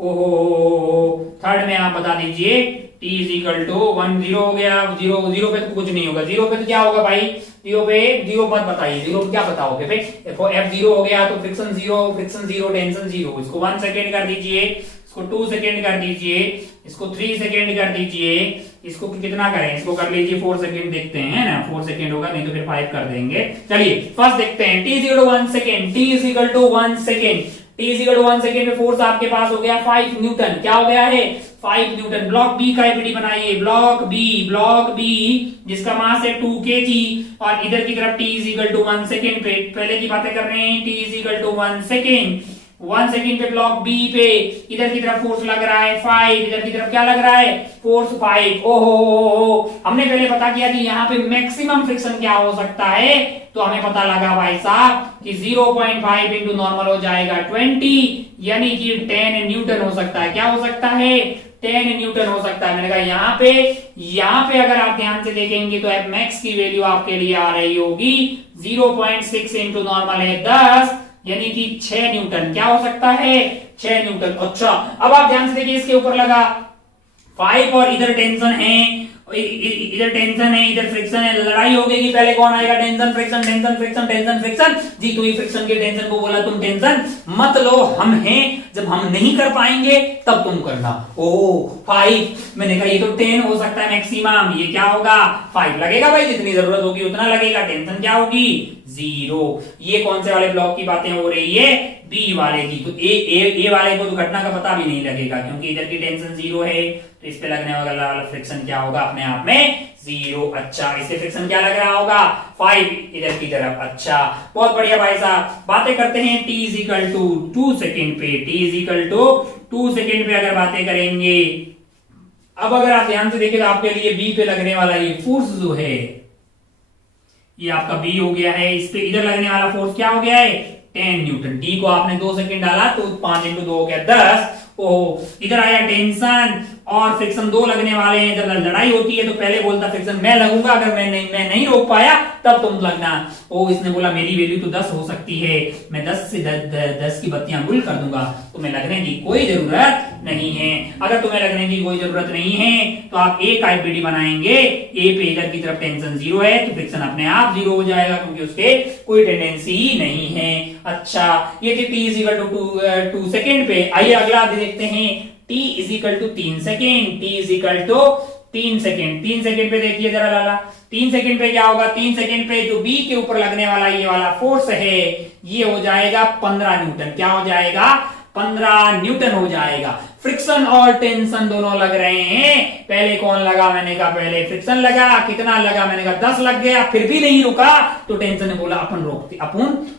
ओहो, थर्ड में आप बता दीजिए t इज इक्वल टू 1, 0 हो गया। 0 पे तो कुछ नहीं होगा, 0 पे तो क्या होगा भाई? 0 मत बताइए, 0 पे क्या बताओगे भाई? F0 हो गया तो फ्रिक्शन 0, टेंशन 0। इसको 1 सेकेंड कर दीजिए, इसको 2 सेकेंड कर दीजिए, इसको 3 सेकेंड कर दीजिए, इसको कितना करें? इसको कर लीजिए 4 सेकेंड, देखते हैं ना, 4 सेकेंड होगा, नहीं तो फिर 5 कर देंगे। चलिए फर्स्ट देखते हैं, t is equal to 1 second, t is equal to 1 second, t is equal to 1 second में फोर्स आपके पास हो गया 5 न्यूटन। क्या हो गया है? 5 न्यूटन। ब्लॉक बी का एपीडी बनाइए, ब्लॉक बी जिसका मास है 2 kg, और इधर की तरफ t is equal to 1 second पे, पहले की बातें कर रहे हैं, t is equal to 1 second, 1 second पे ब्लॉक बी पे, इधर की तरफ फोर्स लग रहा है 5, इधर की तरफ क्या लग रहा है? फोर्स 5। ओहो, हमने पहले पता किया कि यहाँ पे मैक्सिमम फ्रिक्शन क्या हो सकता है, तो हमें पता लगा भाई साहब कि 0.5 इंटू नॉर्मल हो जाएगा 20, यानी कि 10 न्यूटन हो सकता है। क्या हो सकता है? 10 न्यूटन हो सकता है। मैंने कहा यहाँ पे अगर आप ध्यान से देखेंगे तो एफ मैक्स की वैल्यू आपके लिए आ रही होगी 0.6 इंटू नॉर्मल है 10, यानी कि 6 न्यूटन। क्या हो सकता है? 6 न्यूटन। अच्छा, अब आप ध्यान से देखिए, इसके ऊपर लगा 5 और इधर टेंशन है, इधर फ्रिक्शन है, लड़ाई हो गई कि पहले कौन आएगा? टेंशन फ्रिक्शन जी। तो ये फ्रिक्शन के टेंशन को बोला तुम टेंशन मत लो, हम हैं, जब हम नहीं कर पाएंगे तब तुम करना। ओ 5, मैंने कहा ये तो 10 हो सकता है मैक्सिमम, ये क्या होगा? 5 लगेगा भाई, जितनी जरूरत होगी उतना लगेगा। टेंशन क्या होगी? 0। ये कौन से वाले ब्लॉक की बातें हो रही है? बी वाले की। तो ए वाले को तो घटना का पता भी नहीं लगेगा, क्योंकि इधर की टेंशन 0 है, तो इस पे लगने वाला फ्रिक्शन क्या होगा? अपने आप में 0। अच्छा, इससे फ्रिक्शन क्या लग रहा होगा? 5 इधर की तरफ। अच्छा, बहुत बढ़िया भाई साहब। बातें करते हैं t is equal to 2 second पे, t is equal to 2 second पे अगर बातें करेंगे, अब अगर आप ध्यान से देखें तो आपके लिए बी पे लगने वाला ये फोर्स जो है, ये आपका बी हो गया है, इस पे इधर लगने वाला फोर्स क्या हो गया है? 10 न्यूटन। डी को आपने 2 सेकेंड डाला तो 5 इंटू 2 हो गया 10। ओह, इधर आया टेंशन और फ्रिक्शन 2 लगने वाले हैं। जब लड़ाई होती है तो पहले बोलता फ्रिक्शन मैं लगूंगा, अगर मैं नहीं रोक पाया तब तुम लगना। ओ इसने बोला मेरी वैल्यू तो 10 हो सकती है, मैं 10 से 10 की बत्तियां गुल कर दूंगा, तुम्हें लगने की कोई जरूरत नहीं है। अगर तुम्हें लगने की कोई जरूरत नहीं है तो आप एक आईपीडी बनाएंगे, ए पे इधर की तरफ टेंशन 0 है तो फ्रिक्शन अपने आप 0 हो जाएगा, क्योंकि उसके कोई टेंडेंसी ही नहीं है। अच्छा, ये थी t is equal to 2 second पे। आइए अगला देखते हैं, t is equal to 3 second, t is equal to 3 second. 3 second पे देखिए जरा लाला, 3 सेकेंड पे क्या होगा, 3 सेकेंड पे जो B के ऊपर लगने वाला ये वाला फोर्स है ये हो जाएगा 15 न्यूटन। क्या हो जाएगा, 15 न्यूटन हो जाएगा। फ्रिक्शन और टेंशन दोनों लग रहे हैं। पहले कौन लगा, मैंने कहा पहले फ्रिक्शन लगा। कितना लगा, मैंने कहा 10 लग गया, फिर भी नहीं रुका तो टेंशन ने बोला अपन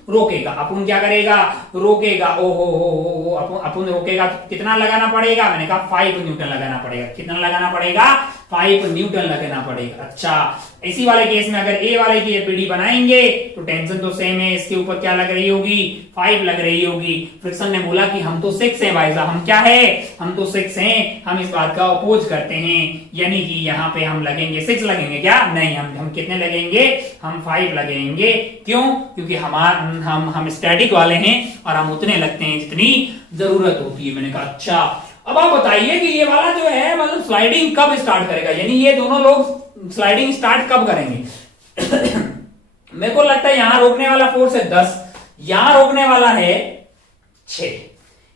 रोकेगा। अपन क्या करेगा, रोकेगा। ओहो अपन रोकेगा तो कितना लगाना पड़ेगा, मैंने कहा 5 न्यूटन लगाना पड़ेगा। कितना लगाना पड़ेगा, 5 न्यूटन लगाना पड़ेगा। अच्छा, इसी वाले केस में अगर ए वाले की एपीडी बनाएंगे तो टेंशन तो सेम है, इसके ऊपर क्या लग रही होगी, 5 लग रही होगी। फ्रिक्शन ने बोला कि हम तो 6 हैं भाई साहब, हम क्या है, हम तो 6 हैं, हम इस बात का अपोज करते हैं, यानी कि यहाँ पे हम लगेंगे 6 लगेंगे क्या, नहीं हम कितने लगेंगे, हम 5 लगेंगे। क्यों, क्योंकि हम स्टैटिक वाले हैं और हम उतने लगते हैं जितनी जरूरत होती है। मैंने कहा अच्छा, अब आप बताइए कि ये वाला जो है मतलब स्लाइडिंग कब स्टार्ट करेगा, यानी ये दोनों लोग स्लाइडिंग स्टार्ट कब करेंगे। मेरे को लगता है यहां रोकने वाला फोर्स है 10, यहां रोकने वाला है 6,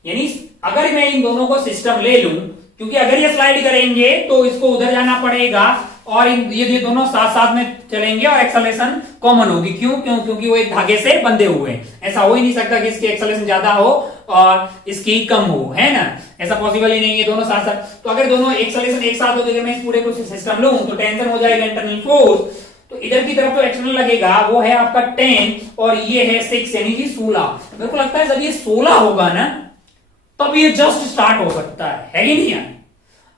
यानी अगर मैं इन दोनों को सिस्टम ले लूं, क्योंकि अगर ये स्लाइड करेंगे तो इसको उधर जाना पड़ेगा और ये दोनों साथ साथ में चलेंगे और एक्सेलरेशन कॉमन होगी। क्योंकि वो एक धागे से बंधे हुए हैं। ऐसा हो ही नहीं सकता कि इसकी एक्सेलरेशन ज्यादा हो और इसकी कम हो, है ना, ऐसा पॉसिबल ही नहीं है, दोनों साथ साथ। तो अगर दोनों एक्सेलरेशन एक साथ हो तो मैं इस पूरे को सिस्टम लूं तो टेंशन हो जाएगा इंटरनल फोर्स, तो इधर की तरफ तो एक्सटर्नल लगेगा, वो है आपका 10 और ये है 6 यानी कि 16। मेरे को लगता है जब ये 16 होगा ना तब ये जस्ट स्टार्ट हो सकता है कि नहीं यार।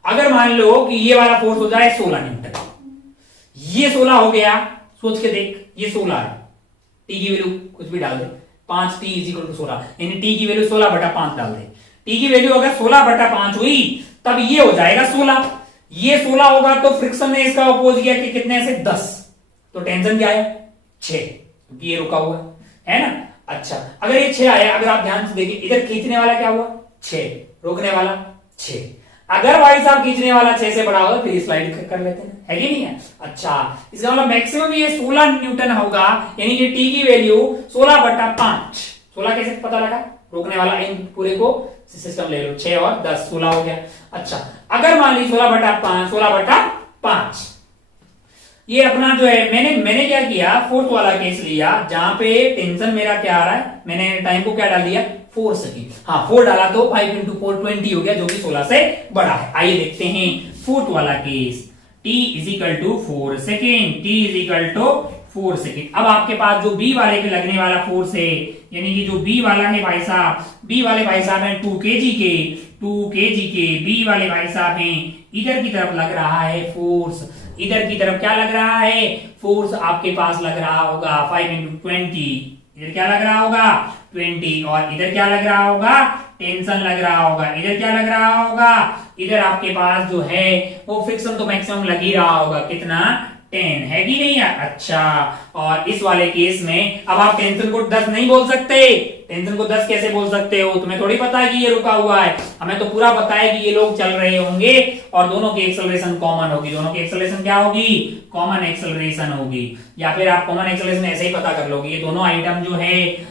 अगर मान लो कि ये वाला फोर्स हो जाए 16 न्यूटन, ये 16 हो गया, सोच के देख, ये 16 है, टी की वैल्यू कुछ भी डाल दे, 5 टी इज इक्वल टू 16, यानी टी की वैल्यू 16/5 डाल दे। टी की वैल्यू अगर 16/5 हुई तब ये हो जाएगा 16, ये 16 होगा तो फ्रिक्शन ने इसका अपोज किया कि कितने से 10, तो टेंशन क्या है 6, क्योंकि ये रुका हुआ है ना। अच्छा, अगर ये 6 आया, अगर आप ध्यान से देखिए इधर खींचने वाला क्या हुआ 6, रोकने वाला 6, अगर भाई साहब खींचने वाला 6 से बड़ा होगा फिर स्लाइड कर लेते हैं, है कि नहीं है। अच्छा, इसका मतलब मैक्सिमम ये 16 न्यूटन होगा, यानी कि टी की वैल्यू 16/5। 16 कैसे पता लगा, रोकने वाला इन पूरे को सिस्टम ले लो, 6 और 10 16 हो गया। अच्छा, अगर मान ली 16/5 ये अपना जो है मैंने क्या किया, फोर्थ वाला केस लिया जहां पे टेंशन मेरा क्या आ रहा है, मैंने टाइम को क्या डाल दिया 4 सेकेंड, हाँ 4 डाला तो 5 × 4 20 हो गया, जो कि 16 से बड़ा है। आइए देखते हैं फोर्थ वाला case, t is equal to 4 second, t is equal to 4 second. अब आपके पास जो b वाले पे लगने वाला फोर्स है, यानी कि जो b वाला है भाई साहब, b वाले भाई साहब है 2 kg के b वाले भाई साहब हैं, इधर की तरफ लग रहा है फोर्स, इधर की तरफ क्या लग रहा है फोर्स, आपके पास लग रहा होगा 5 × 20, इधर क्या लग रहा होगा 20, और इधर क्या लग रहा होगा टेंशन लग रहा होगा, इधर क्या लग रहा होगा, इधर आपके पास जो है वो फ्रिक्शन तो मैक्सिमम लग ही रहा होगा, कितना 10, है कि नहीं है। अच्छा, और इस वाले केस में अब आप टेंशन को 10 नहीं बोल सकते, टेंशन को 10 कैसे बोल सकते हो, तुम्हें थोड़ी पता है कि ये रुका हुआ है, हमें तो पूरा पता है कि ये लोग चल रहे होंगे और दोनों की एक्सेलरेशन कॉमन होगी, दोनों की एक्सेलरेशन क्या होगी, कॉमन एक्सेलरेशन होगी, या फिर आप कॉमन एक्सेलरेशन ऐसे ही पता कर लोगे। ये दोनों आइटम जो है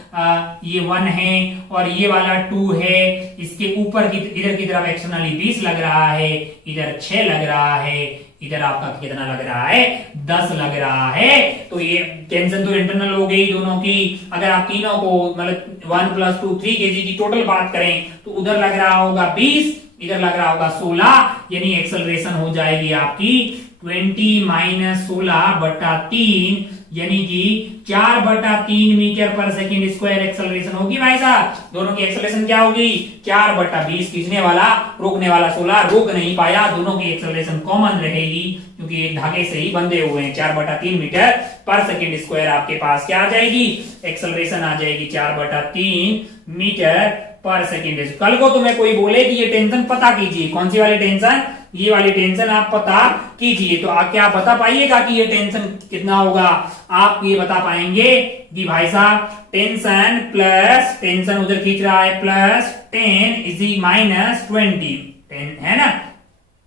ये 1 है और ये वाला 2 है, इसके ऊपर की इधर की तरफ एक्सटर्नली 20 लग रहा है, इधर 6 लग रहा है, इधर आपका कितना लग रहा है 10 लग रहा है। तो ये टेंशन तो इंटरनल हो गई दोनों की। अगर आप तीनों को मतलब 1 + 2 3 kg की टोटल बात करें तो उधर लग रहा होगा 20, इधर लग रहा होगा 16, यानी एक्सेलरेशन हो जाएगी आपकी 20 - 16/3, यानी कि 4/3 मीटर पर सेकेंड स्क्वायर एक्सेलरेशन होगी भाई साहब। दोनों की एक्सेलरेशन क्या होगी 4/20, खींचने वाला रोकने वाला 16, रोक नहीं पाया, दोनों की एक्सेलरेशन कॉमन रहेगी क्योंकि एक धागे से ही बंधे हुए हैं। 4/3 मीटर पर सेकेंड स्क्वायर आपके पास क्या आ जाएगी, एक्सेलरेशन आ जाएगी 4/3 मीटर पर सेकेंड। कल को तुम्हें कोई बोले कि ये टेंशन पता कीजिए, कौन सी वाली टेंशन, ये वाली टेंशन आप पता कीजिए। तो क्या आप बता पाइएगा कि ये टेंशन कितना होगा? आप ये बता पाएंगे कि भाई साहब टेंशन प्लस टेंशन उधर खींच रहा है प्लस 10 इजी माइनस 20 10 है ना,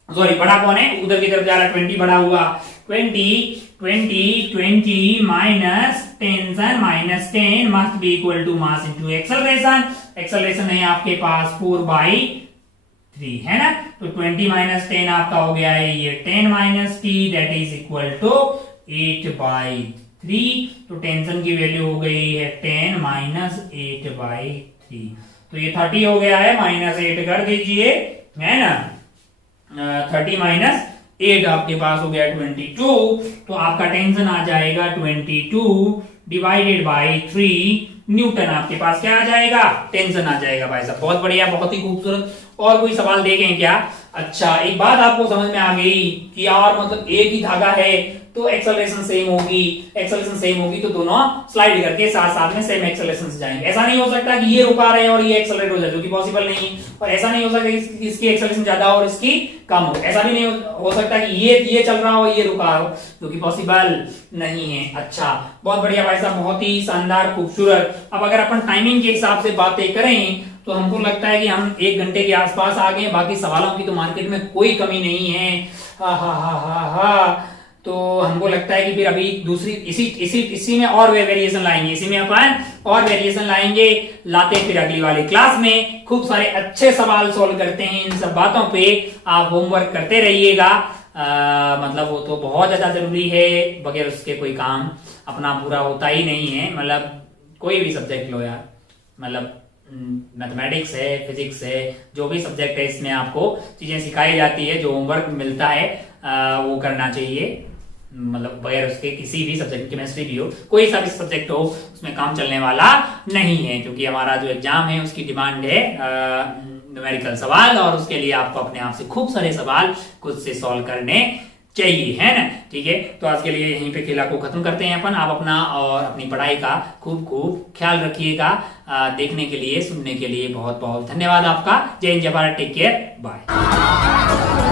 सॉरी बड़ा कौन है उधर की तरफ जा रहा है 20 बड़ा हुआ 20 minus tension minus 10 must be equal to mass into acceleration. Acceleration है आपके पास 4/3 है ना, तो 20 माइनस 10 आपका हो गया है ये 10 minus t that is equal to 8/3। तो टेंशन की वैल्यू हो गई है 10 माइनस 8/3, तो ये 30 हो गया है, माइनस 8 कर दीजिए है ना, 30 माइनस 8 आपके पास हो गया 22। तो आपका टेंशन आ जाएगा 22 डिवाइडेड बाई 3 न्यूटन। आपके पास क्या आ जाएगा? टेंशन आ जाएगा भाई साहब। बहुत बढ़िया, बहुत ही खूबसूरत। और कोई सवाल देखें क्या? अच्छा, एक बात आपको समझ में आ गई कि यार मतलब एक ही धागा है तो एक्सेलरेशन सेम होगी, एक्सेलरेशन सेम होगी तो दोनों स्लाइड करके साथ साथ में सेम एक्सेलरेशन से जाएंगे। ऐसा नहीं हो सकता कि ये रुका रहे और ये एक्सेलरेट हो जाए, जो कि पॉसिबल नहीं है। और ऐसा नहीं हो सकता कि इसकी एक्सेलरेशन ज्यादा और इसकी कम हो। ऐसा भी नहीं हो सकता कि ये चल रहा हो ये रुका हो, जो कि पॉसिबल नहीं है। अच्छा, बहुत बढ़िया भाई साहब, बहुत ही शानदार खूबसूरत। अब अगर अपन टाइमिंग के हिसाब से बातें करें तो हमको लगता है कि हम 1 घंटे के आसपास आ गए। बाकी सवालों की तो मार्केट में कोई कमी नहीं है। हा हा हा हा हा। तो हमको लगता है कि फिर अभी दूसरी इसी में और वेरिएशन लाएंगे, इसी में अपन और वेरिएशन लाएंगे, लाते हैं फिर अगली वाली क्लास में। खूब सारे अच्छे सवाल सॉल्व करते हैं। इन सब बातों पे आप होमवर्क करते रहिएगा। मतलब वो तो बहुत ज्यादा जरूरी है, बगैर उसके कोई काम अपना पूरा होता ही नहीं है। मतलब कोई भी सब्जेक्ट लो यार, मतलब मैथमेटिक्स है, फिजिक्स है, जो भी सब्जेक्ट है इसमें आपको चीजें सिखाई जाती है, जो होमवर्क मिलता है वो करना चाहिए। मतलब बगैर उसके किसी भी सब्जेक्ट, केमिस्ट्री भी हो, कोई सा भी सब्जेक्ट हो, उसमें काम चलने वाला नहीं है। क्योंकि हमारा जो एग्जाम है उसकी डिमांड है न्यूमेरिकल सवाल, और उसके लिए आपको अपने आप से खूब सारे सवाल खुद से सॉल्व करने चाहिए, है ना। ठीक है, तो आज के लिए यहीं पे खेला को खत्म करते हैं अपन। आप अपना और अपनी पढ़ाई का खूब खूब ख्याल रखिएगा। देखने के लिए, सुनने के लिए बहुत बहुत धन्यवाद आपका। जय हिंद, जय भारत, टेक केयर, बाय।